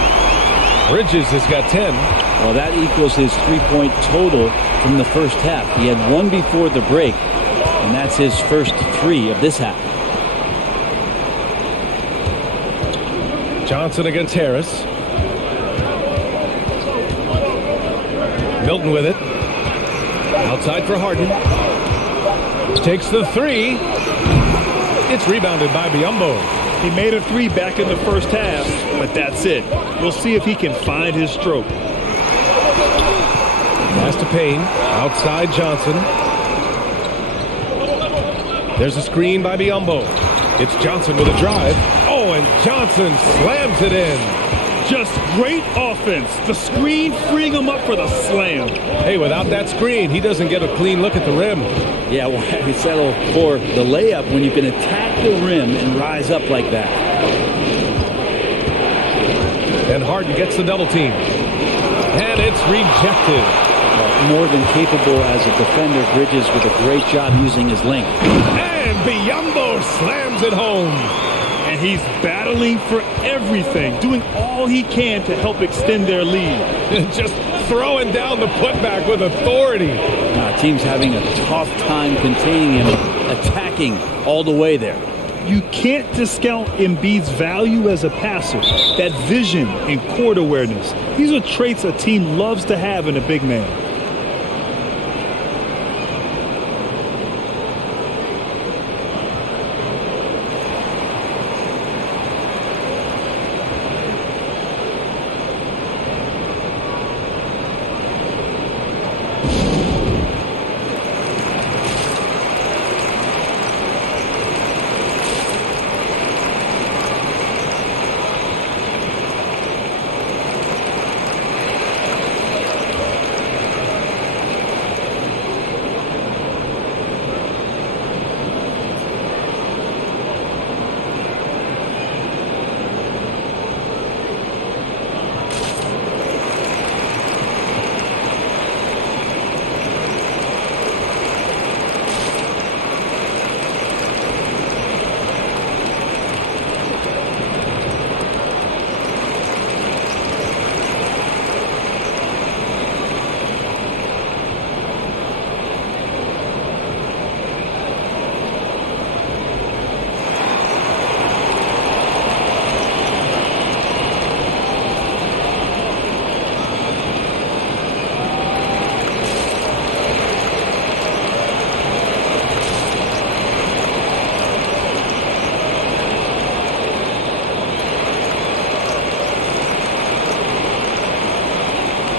Bridges has got 10. Well, that equals his three-point total from the first half. He had 1 before the break, and that's his first 3 of this half. Johnson against Harris. Milton with it. Outside for Harden. Takes the three. It's rebounded by Biyombo. He made a three back in the first half, but that's it. We'll see if he can find his stroke. Pass to Payne. Outside Johnson. There's a screen by Biyombo. It's Johnson with a drive. Oh, and Johnson slams it in. Just great offense. The screen freeing him up for the slam. Hey, without that screen, he doesn't get a clean look at the rim. Yeah, well, you settle for the layup when you can attack the rim and rise up like that. And Harden gets the double team. And it's rejected. More than capable as a defender. Bridges with a great job using his length. And Biyombo slams it home. And he's battling for everything, doing all he can to help extend their lead. Just throwing down the putback with authority. Team's having a tough time containing him, attacking all the way there. You can't discount Embiid's value as a passer, that vision and court awareness. These are traits a team loves to have in a big man.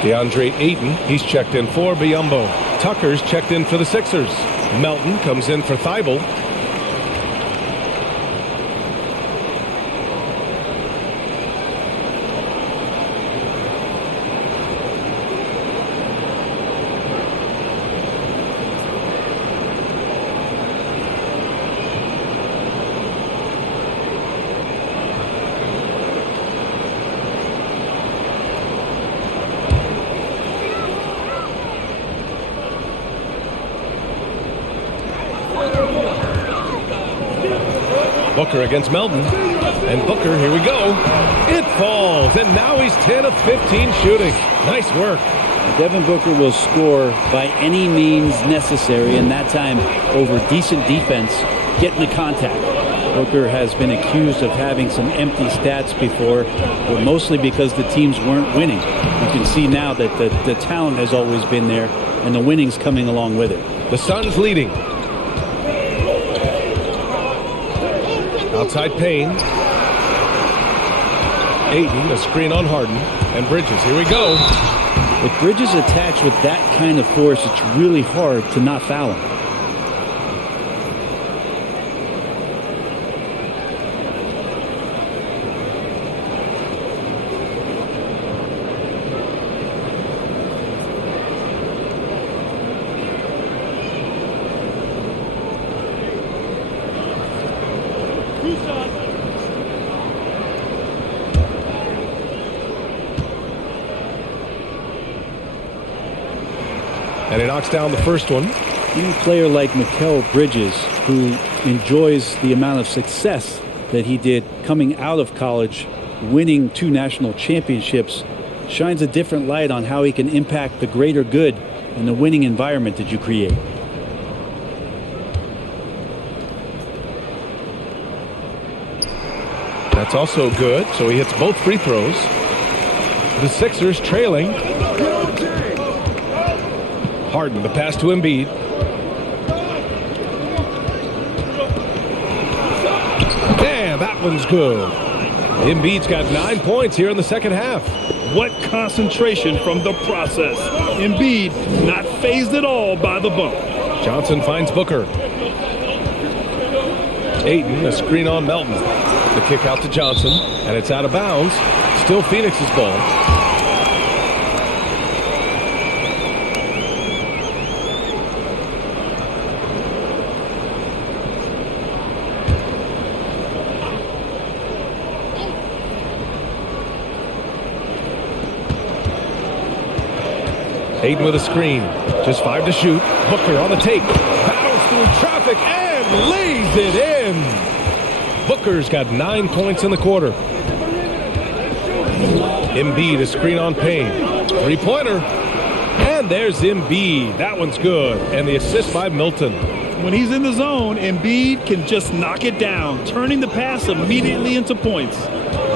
DeAndre Ayton, he's checked in for Biyombo. Tucker's checked in for the Sixers. Melton comes in for Thibault. Booker against Melton. And Booker, here we go. It falls, and now he's 10 of 15 shooting. Nice work. Devin Booker will score by any means necessary, and that time over decent defense, getting the contact. Booker has been accused of having some empty stats before, but mostly because the teams weren't winning. You can see now that the talent has always been there, and the winning's coming along with it. The Suns leading. Outside Payne. Ayton, a screen on Harden. And Bridges, here we go. If Bridges attacks with that kind of force, it's really hard to not foul him. And he knocks down the first one. Even a player like Mikal Bridges, who enjoys the amount of success that he did coming out of college, winning 2 national championships, shines a different light on how he can impact the greater good in the winning environment that you create. That's also good, so he hits both free throws. The Sixers trailing. Harden, the pass to Embiid. And that one's good. Embiid's got 9 points here in the second half. What concentration from the process. Embiid not fazed at all by the bump. Johnson finds Booker. Ayton, a screen on Melton. The kick out to Johnson, and it's out of bounds. Still Phoenix's ball. Ayton with a screen. Just 5 to shoot. Booker on the take. Battles through traffic and lays it in. Booker's got 9 points in the quarter. Embiid, a screen on Payne. Three-pointer. And there's Embiid. That one's good. And the assist by Milton. When he's in the zone, Embiid can just knock it down, turning the pass immediately into points.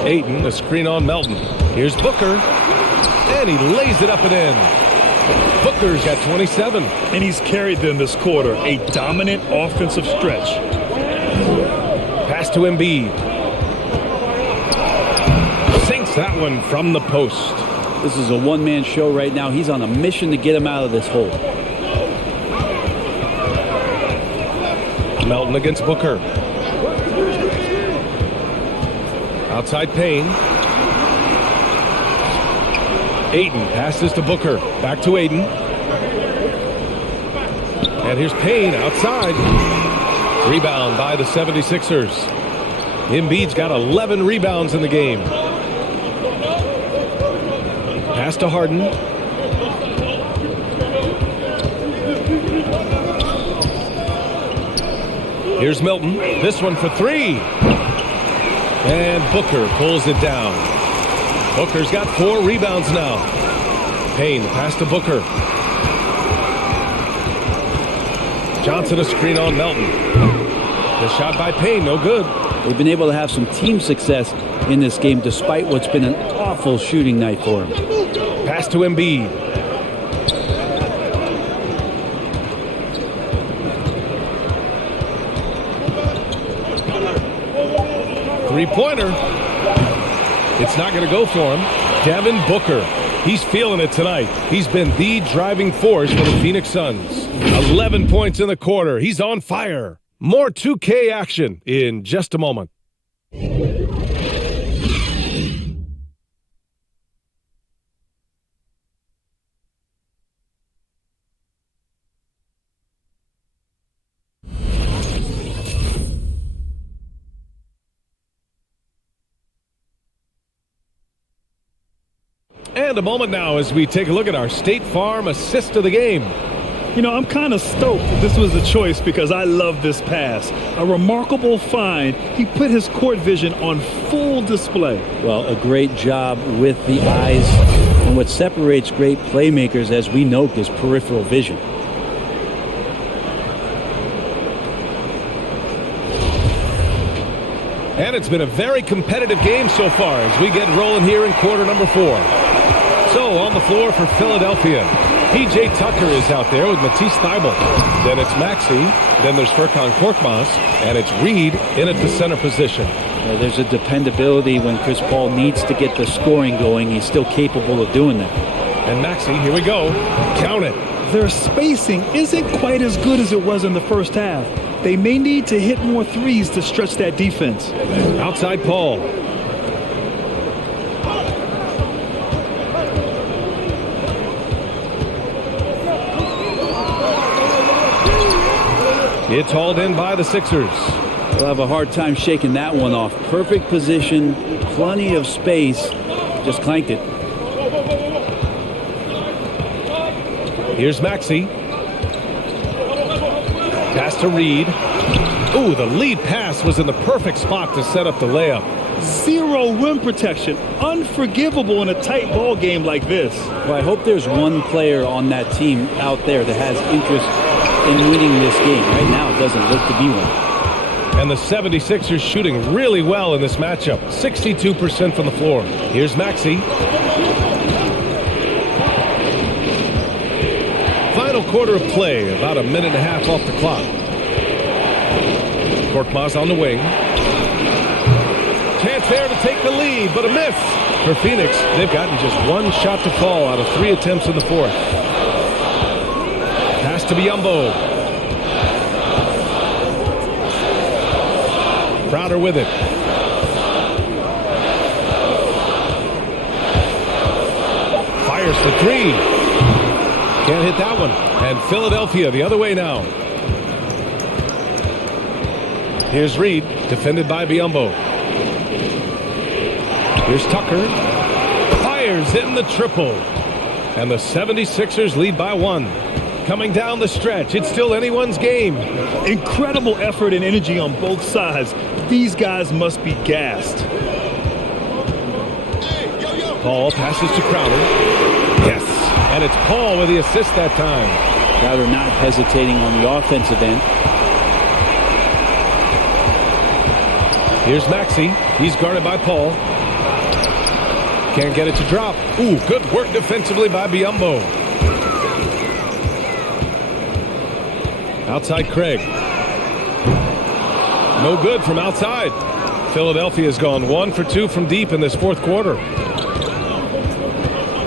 Ayton, a screen on Melton. Here's Booker. And he lays it up and in. Booker's got 27. And he's carried them this quarter. A dominant offensive stretch. Pass to Embiid. Sinks that one from the post. This is a one-man show right now. He's on a mission to get him out of this hole. Melton against Booker. Outside Payne. Ayton passes to Booker. Back to Ayton. And here's Payne outside. Rebound by the 76ers. Embiid's got 11 rebounds in the game. Pass to Harden. Here's Milton. This one for 3. And Booker pulls it down. Booker's got 4 rebounds now. Payne, pass to Booker. Johnson, a screen on Melton. The shot by Payne, no good. They've been able to have some team success in this game despite what's been an awful shooting night for him. Pass to Embiid. Three-pointer. It's not going to go for him. Devin Booker. He's feeling it tonight. He's been the driving force for the Phoenix Suns. 11 points in the quarter. He's on fire. More 2K action in just a moment. And a moment now as we take a look at our State Farm assist of the game. You know, I'm kind of stoked this was a choice because I love this pass. A remarkable find. He put his court vision on full display. Well, a great job with the eyes. And what separates great playmakers, as we note, is peripheral vision. And it's been a very competitive game so far as we get rolling here in quarter number 4. So on the floor for Philadelphia, P.J. Tucker is out there with Matisse Thybulle. Then it's Maxey. Then there's Furkan Korkmaz. And it's Reed in at the center position. Yeah, there's a dependability when Chris Paul needs to get the scoring going. He's still capable of doing that. And Maxey, here we go. Count it. Their spacing isn't quite as good as it was in the first half. They may need to hit more threes to stretch that defense. Outside Paul. It's hauled in by the Sixers. They'll have a hard time shaking that one off. Perfect position, plenty of space. Just clanked it. Here's Maxey. Pass to Reed. Ooh, the lead pass was in the perfect spot to set up the layup. Zero rim protection. Unforgivable in a tight ball game like this. Well, I hope there's one player on that team out there that has interest in winning this game. Right now, it doesn't look to be one. And the 76ers shooting really well in this matchup. 62% from the floor. Here's Maxey. Final quarter of play, about a minute and a half off the clock. Korkmaz on the wing. Chance there to take the lead, but a miss. For Phoenix, they've gotten just one shot to fall out of 3 attempts in the fourth. Pass to Biyombo. Crowder with it. Fires for 3. Can't hit that one. And Philadelphia the other way now. Here's Reed, defended by Biyombo. Here's Tucker. Fires in the triple. And the 76ers lead by 1. Coming down the stretch, it's still anyone's game. Incredible effort and energy on both sides. These guys must be gassed. Paul passes to Crowder. Yes, and it's Paul with the assist that time. Crowder not hesitating on the offensive end. Here's Maxey. He's guarded by Paul. Can't get it to drop. Ooh, good work defensively by Biyombo. Outside Craig. No good from outside. Philadelphia's gone 1 for 2 from deep in this fourth quarter.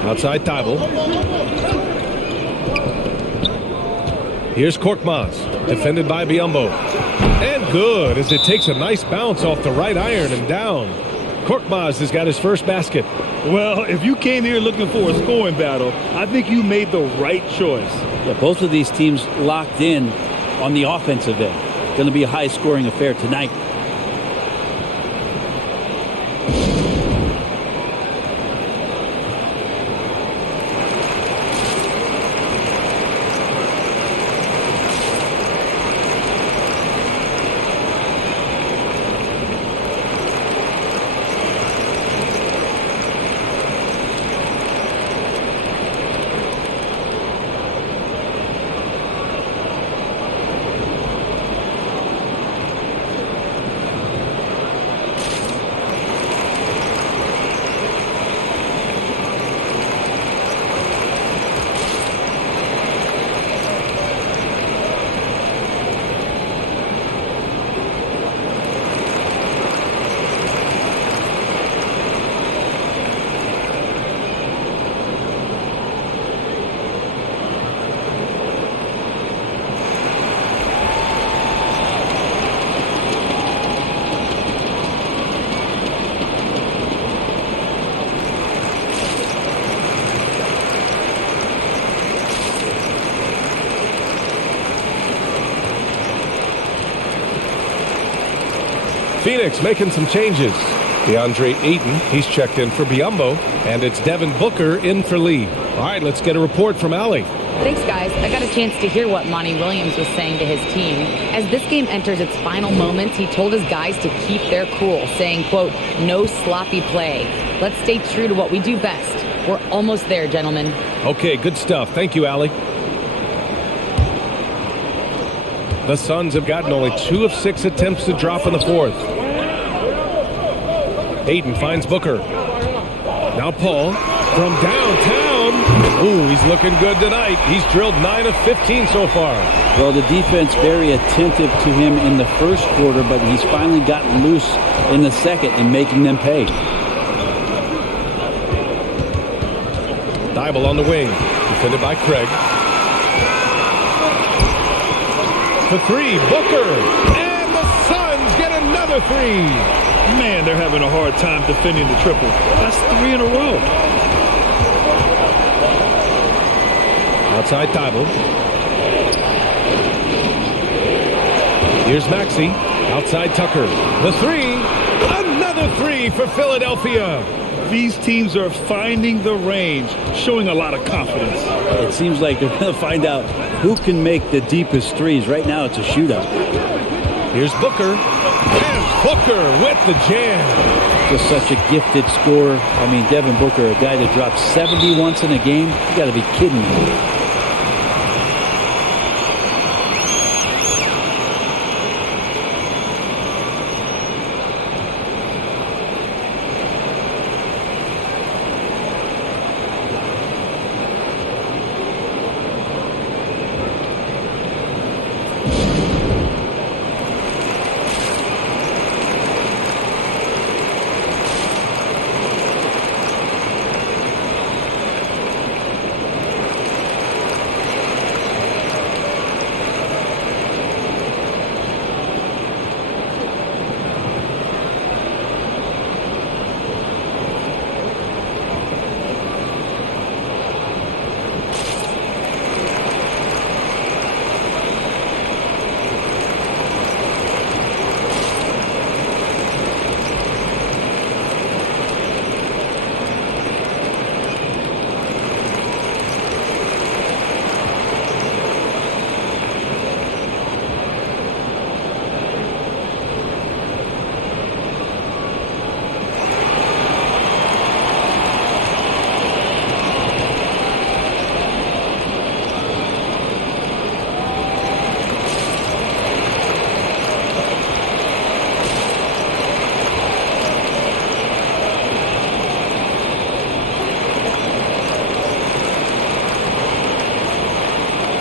Outside Thibault. Here's Korkmaz, defended by Biyombo. And good, as it takes a nice bounce off the right iron and down. Korkmaz has got his first basket. Well, if you came here looking for a scoring battle, I think you made the right choice. Yeah, both of these teams locked in on the offensive end. Going to be a high-scoring affair tonight. Phoenix making some changes. DeAndre Ayton, he's checked in for Biyombo, and it's Devin Booker in for Lee. All right, let's get a report from Allie. Thanks, guys. I got a chance to hear what Monty Williams was saying to his team. As this game enters its final moments, he told his guys to keep their cool, saying, quote, no sloppy play. Let's stay true to what we do best. We're almost there, gentlemen. Okay, good stuff. Thank you, Allie. The Suns have gotten only 2 of 6 attempts to drop in the fourth. Ayton finds Booker. Now Paul from downtown. Ooh, he's looking good tonight. He's drilled 9 of 15 so far. Well, the defense very attentive to him in the first quarter, but he's finally gotten loose in the second and making them pay. Thibault on the wing, defended by Craig. For 3, Booker. And the Suns get another 3. Man, they're having a hard time defending the triple. That's 3 in a row. Outside Thibault. Here's Maxey. Outside Tucker. The 3. Another 3 for Philadelphia. These teams are finding the range, showing a lot of confidence. It seems like they're going to find out who can make the deepest threes. Right now, it's a shootout. Here's Booker. And Booker with the jam. Just such a gifted scorer. I mean, Devin Booker, a guy that dropped 70 once in a game. You got to be kidding me.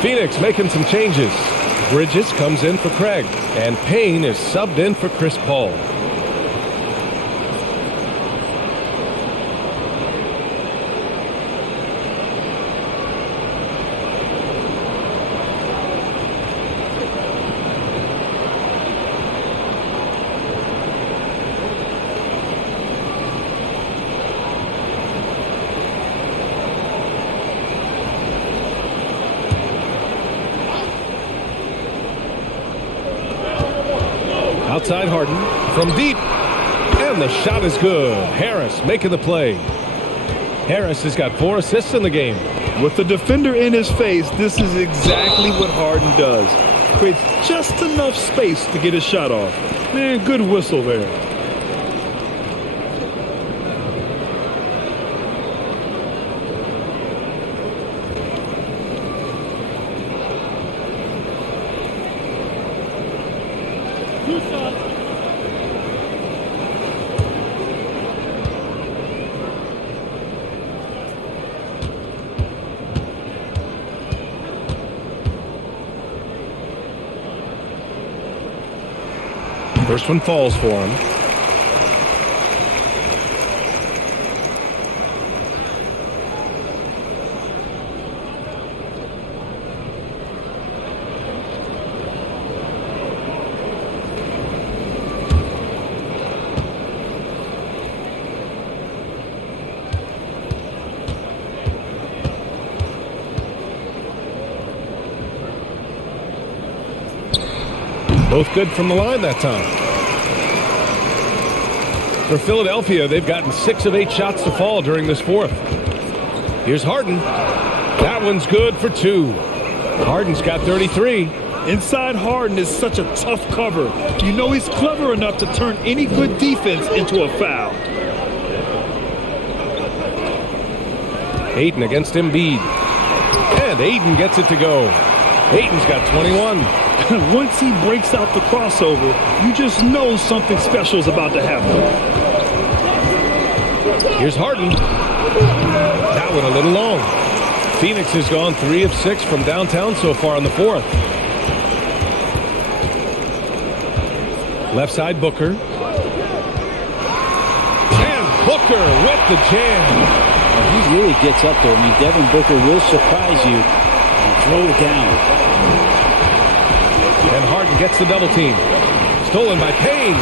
Phoenix making some changes. Bridges comes in for Craig, and Payne is subbed in for Chris Paul. Outside Harden from deep, and the shot is good. Harris making the play. Harris has got 4 assists in the game. With the defender in his face, this is exactly what Harden does. Creates just enough space to get his shot off. Man, good whistle there. First one falls for him. Both good from the line that time. For Philadelphia, they've gotten 6 of 8 shots to fall during this fourth. Here's Harden. That one's good for 2. Harden's got 33. Inside Harden is such a tough cover. You know he's clever enough to turn any good defense into a foul. Ayton against Embiid. And Ayton gets it to go. Ayton's got 21. Once he breaks out the crossover, you just know something special is about to happen. Here's Harden. That one a little long. Phoenix has gone 3 of 6 from downtown so far in the fourth. Left side, Booker. And Booker with the jam. Well, he really gets up there. I mean, Devin Booker will surprise you and throw it down. And Harden gets the double team. Stolen by Payne.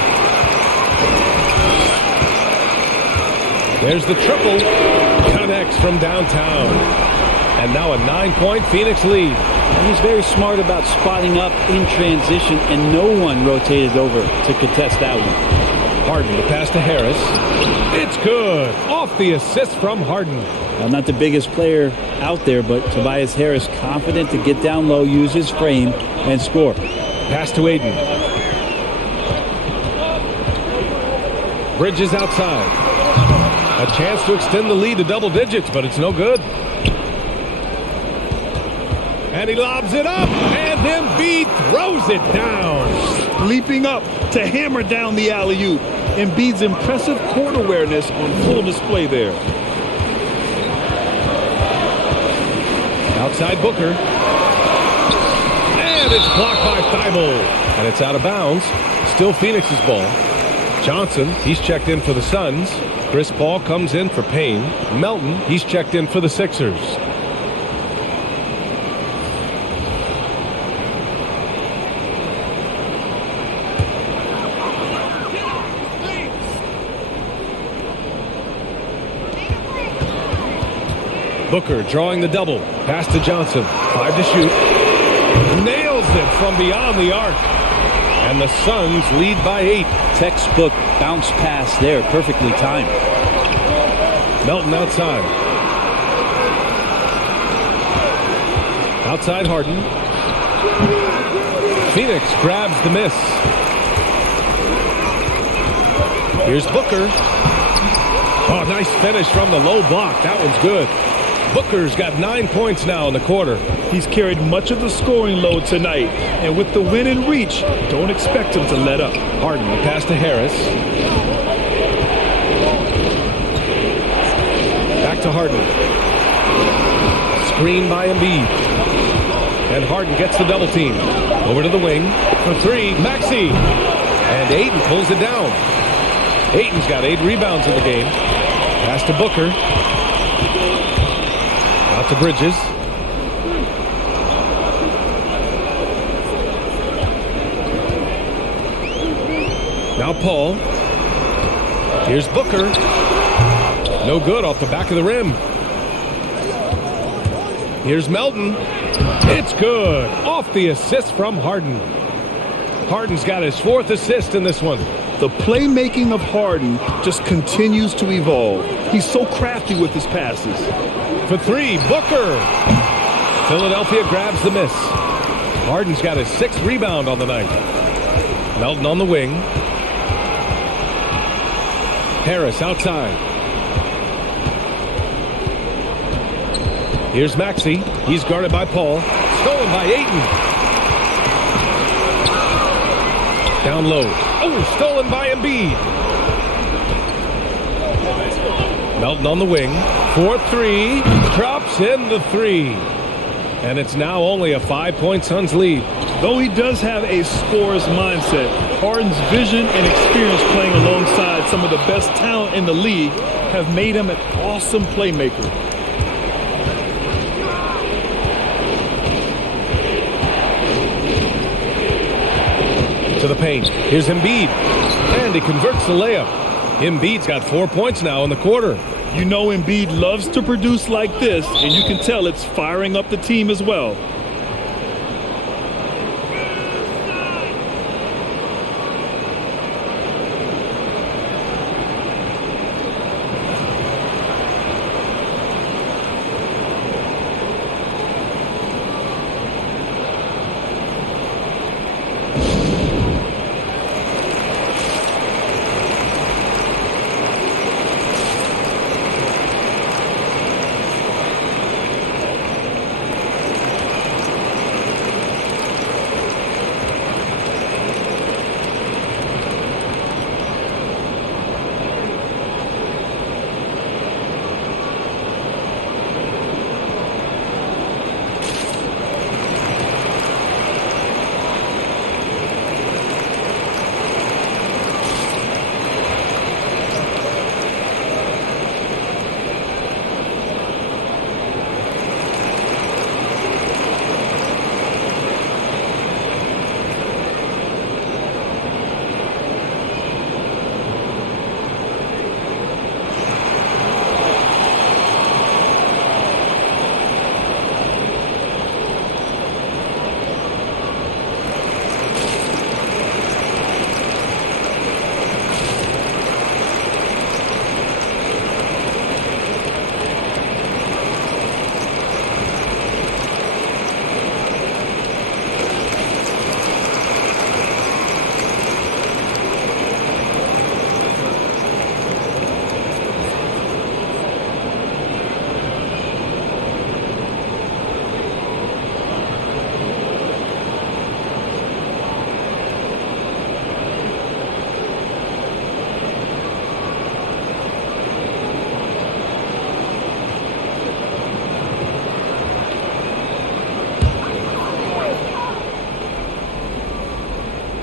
There's the triple. Connects from downtown. And now a 9-point Phoenix lead. And he's very smart about spotting up in transition, and no one rotated over to contest that one. Harden the pass to Harris. It's good. Off the assist from Harden. Now, not the biggest player out there, but Tobias Harris confident to get down low, use his frame, and score. Pass to Ayton. Bridges outside. A chance to extend the lead to double digits, but it's no good. And he lobs it up, and Embiid throws it down. Leaping up to hammer down the alley-oop. Embiid's impressive court awareness on full display there. Outside Booker. And it's blocked by Thibault. And it's out of bounds. Still Phoenix's ball. Johnson, he's checked in for the Suns. Chris Paul comes in for Payne. Melton, he's checked in for the Sixers. Booker drawing the double. Pass to Johnson. 5 to shoot. Nails it from beyond the arc. And the Suns lead by 8. Textbook bounce pass there, perfectly timed. Melton outside. Outside Harden. Phoenix grabs the miss. Here's Booker. Oh, nice finish from the low block. That one's good. Booker's got 9 points now in the quarter. He's carried much of the scoring load tonight, and with the win in reach, don't expect him to let up. Harden, the pass to Harris. Back to Harden. Screen by Embiid. And Harden gets the double team. Over to the wing for three. Maxey. And Ayton pulls it down. Ayton's got 8 rebounds in the game. Pass to Booker. Out to Bridges. Now Paul. Here's Booker. No good off the back of the rim. Here's Melton. It's good. Off the assist from Harden. Harden's got his 4th assist in this one. The playmaking of Harden just continues to evolve. He's so crafty with his passes. For three, Booker. Philadelphia grabs the miss. Harden's got his 6th rebound on the night. Melton on the wing. Harris outside. Here's Maxey. He's guarded by Paul. Stolen by Ayton. Down low. Oh, stolen by Embiid. Melton on the wing. 4-3. Drops in the 3. And it's now only a 5-point Suns lead. Though he does have a scorer's mindset, Harden's vision and experience playing alongside some of the best talent in the league have made him an awesome playmaker. To the paint. Here's Embiid. And he converts the layup. Embiid's got 4 points now in the quarter. You know Embiid loves to produce like this, and you can tell it's firing up the team as well.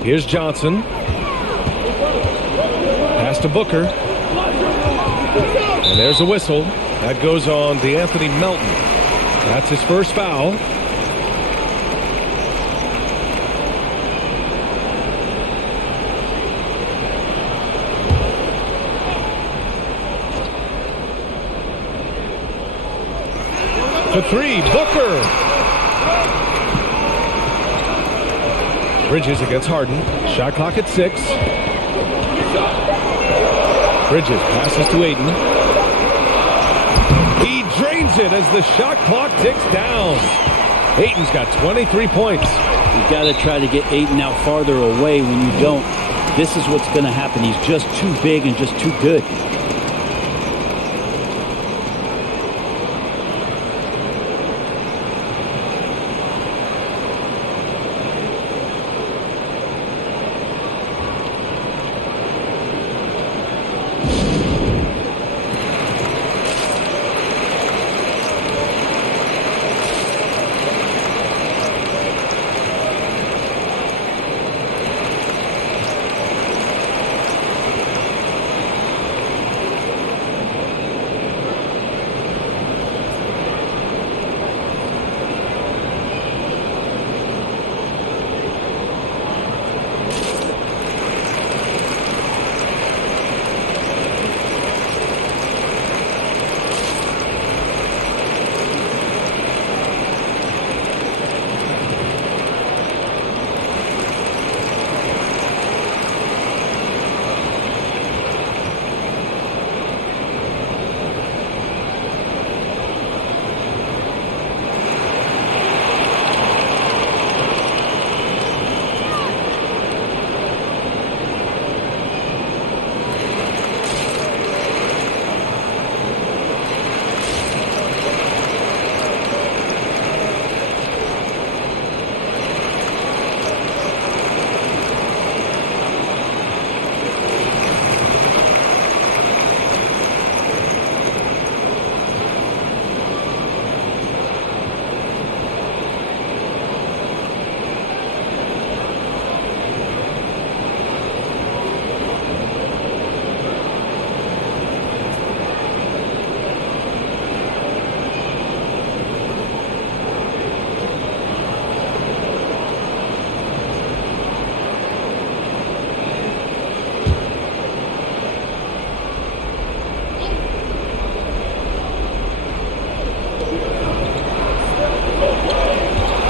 Here's Johnson. Pass to Booker. And there's a whistle. That goes on DeAnthony Melton. That's his first foul. For three, Booker. Bridges against Harden. Shot clock at 6. Bridges passes to Ayton. He drains it as the shot clock ticks down. Ayton's got 23 points. You've got to try to get Ayton out farther away. When you don't, this is what's going to happen. He's just too big and just too good.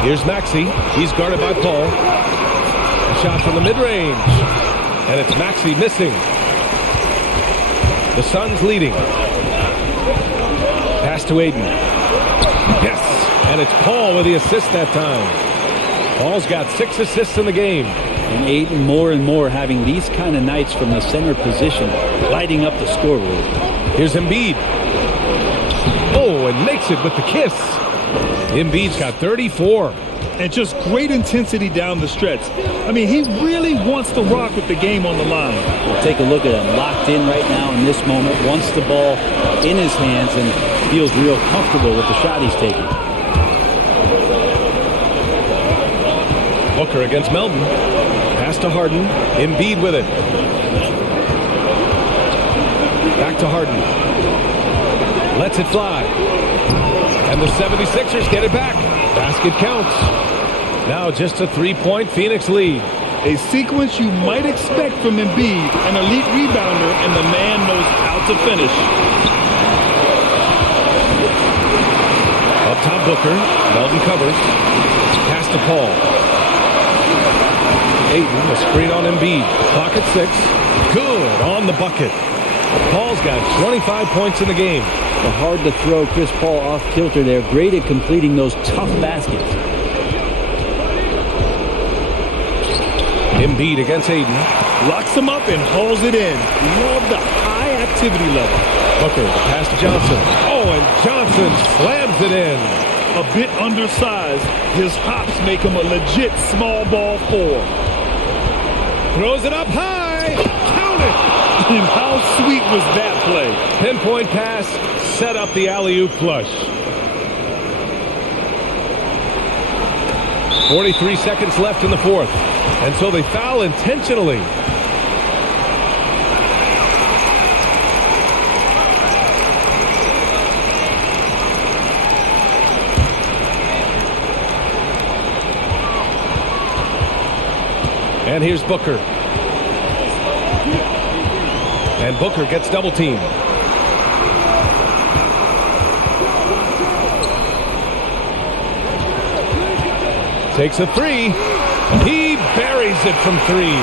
Here's Maxey. He's guarded by Paul. A shot from the mid-range. And it's Maxey missing. The Suns leading. Pass to Aiden. Yes! And it's Paul with the assist that time. Paul's got 6 assists in the game. And Aiden more and more having these kind of nights from the center position, lighting up the scoreboard. Here's Embiid. Oh, and makes it with the kiss. Embiid's got 34. And just great intensity down the stretch. I mean, he really wants to rock with the game on the line. We'll take a look at him, locked in right now in this moment, wants the ball in his hands and feels real comfortable with the shot he's taking. Booker against Melton. Pass to Harden. Embiid with it. Back to Harden. Lets it fly. And the 76ers get it back. Basket counts. Now just a 3-point Phoenix lead. A sequence you might expect from Embiid, an elite rebounder, and the man knows how to finish. Up top Booker. Melton covers. Pass to Paul. Ayton, a screen on Embiid. Clock at 6. Good on the bucket. Paul's got 25 points in the game. Hard to throw Chris Paul off kilter there. Great at completing those tough baskets. Embiid against Aiden. Locks him up and hauls it in. Love the high activity level. Booker, pass to Johnson. Oh, and Johnson slams it in. A bit undersized, his hops make him a legit small ball 4. Throws it up high. Count it. And how sweet was that play? Pinpoint pass, set up the alley-oop flush. 43 seconds left in the fourth. And so they foul intentionally. And here's Booker. And Booker gets double teamed. Takes a 3. He buries it from 3.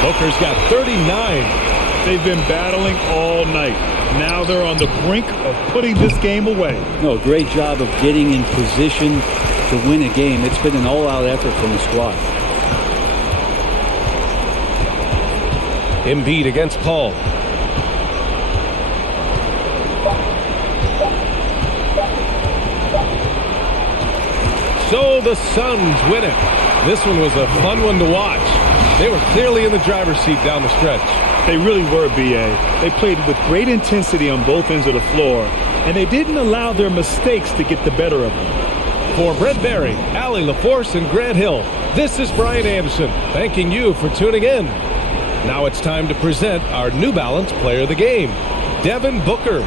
Booker's got 39. They've been battling all night. Now they're on the brink of putting this game away. No, great job of getting in position to win a game. It's been an all-out effort from the squad. Embiid against Paul. So the Suns win it. This one was a fun one to watch. They were clearly in the driver's seat down the stretch. They really were, B.A. They played with great intensity on both ends of the floor, and they didn't allow their mistakes to get the better of them. For Brent Barry, Allie LaForce, and Grant Hill, this is Brian Anderson, thanking you for tuning in. Now it's time to present our New Balance Player of the Game, Devin Booker.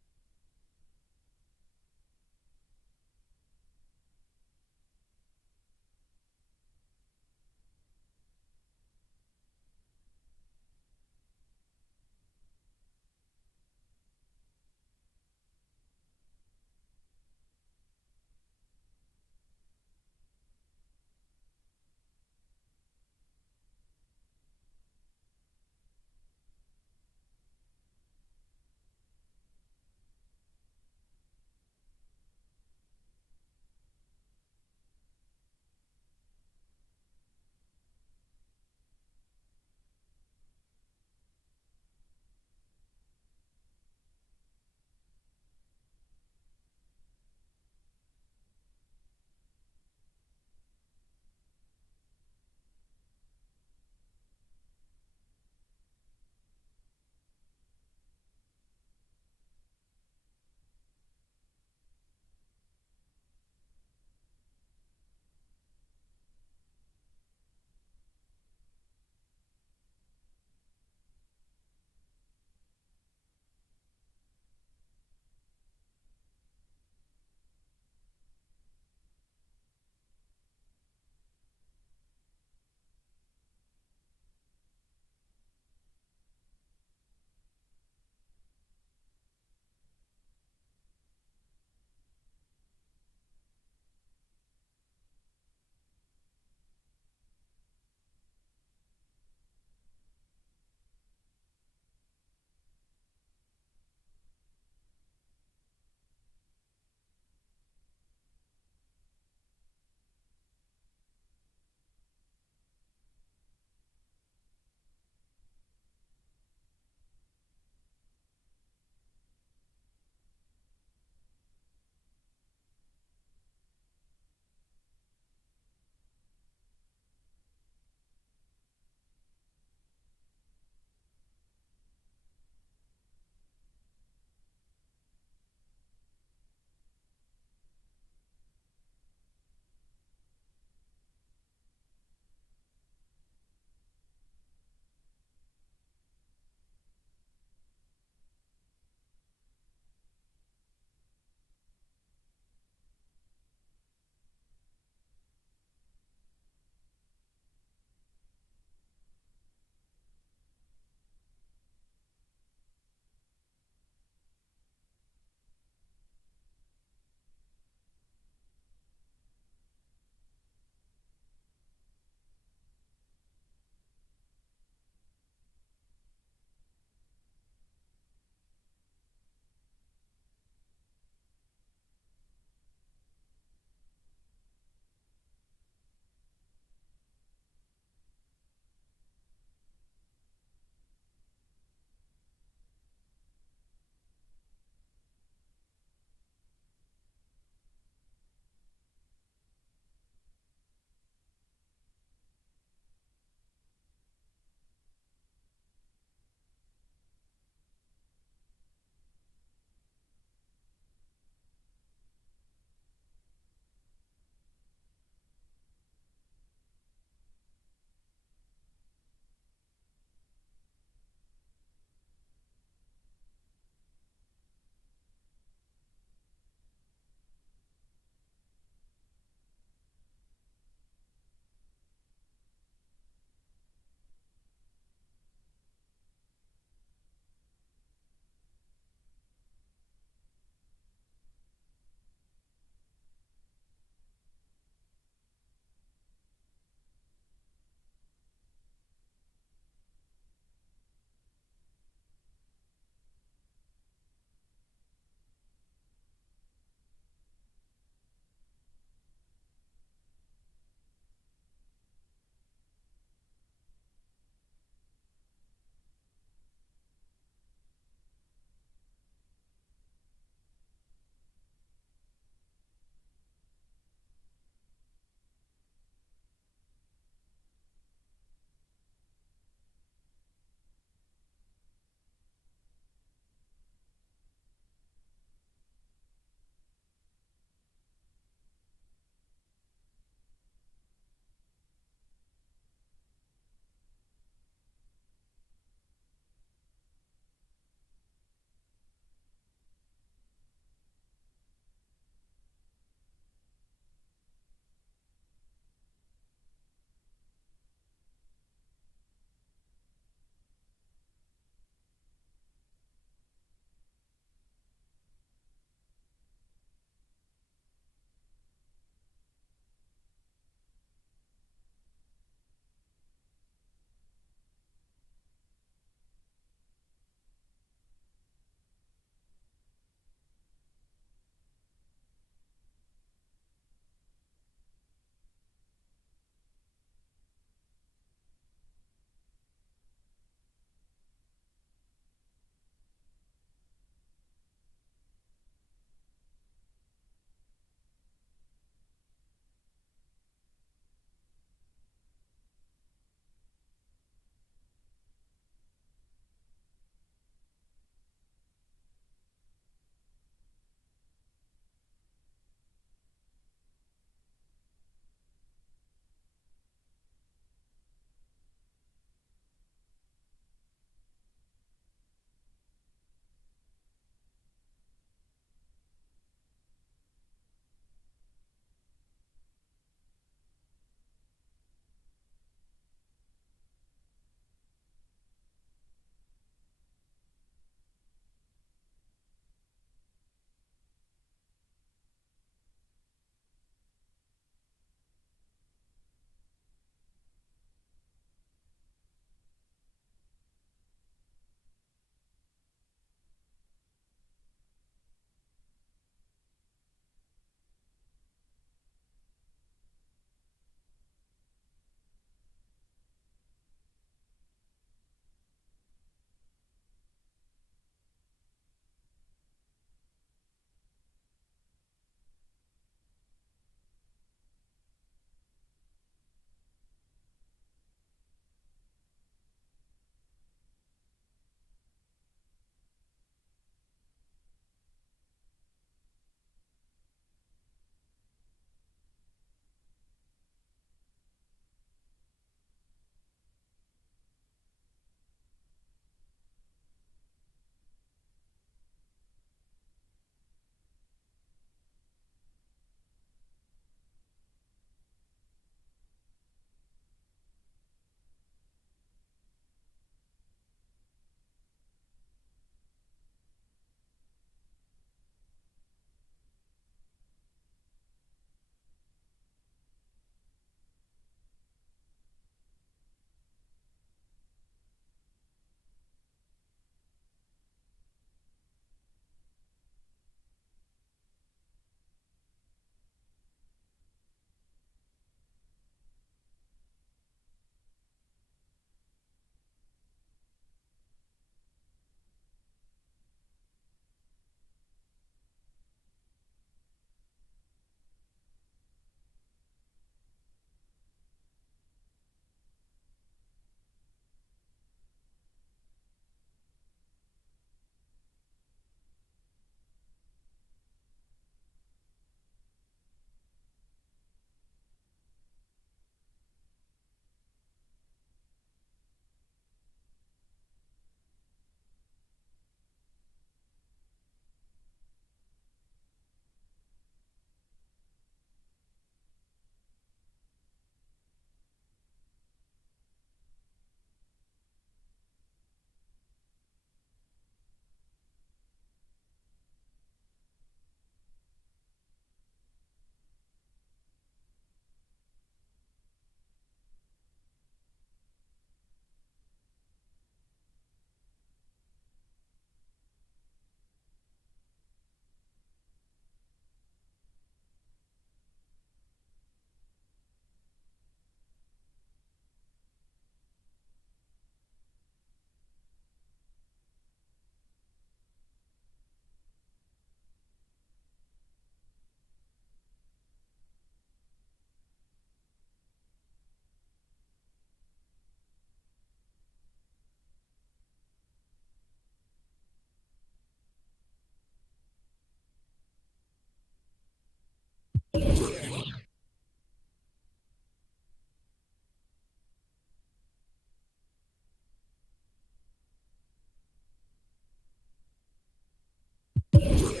Bye.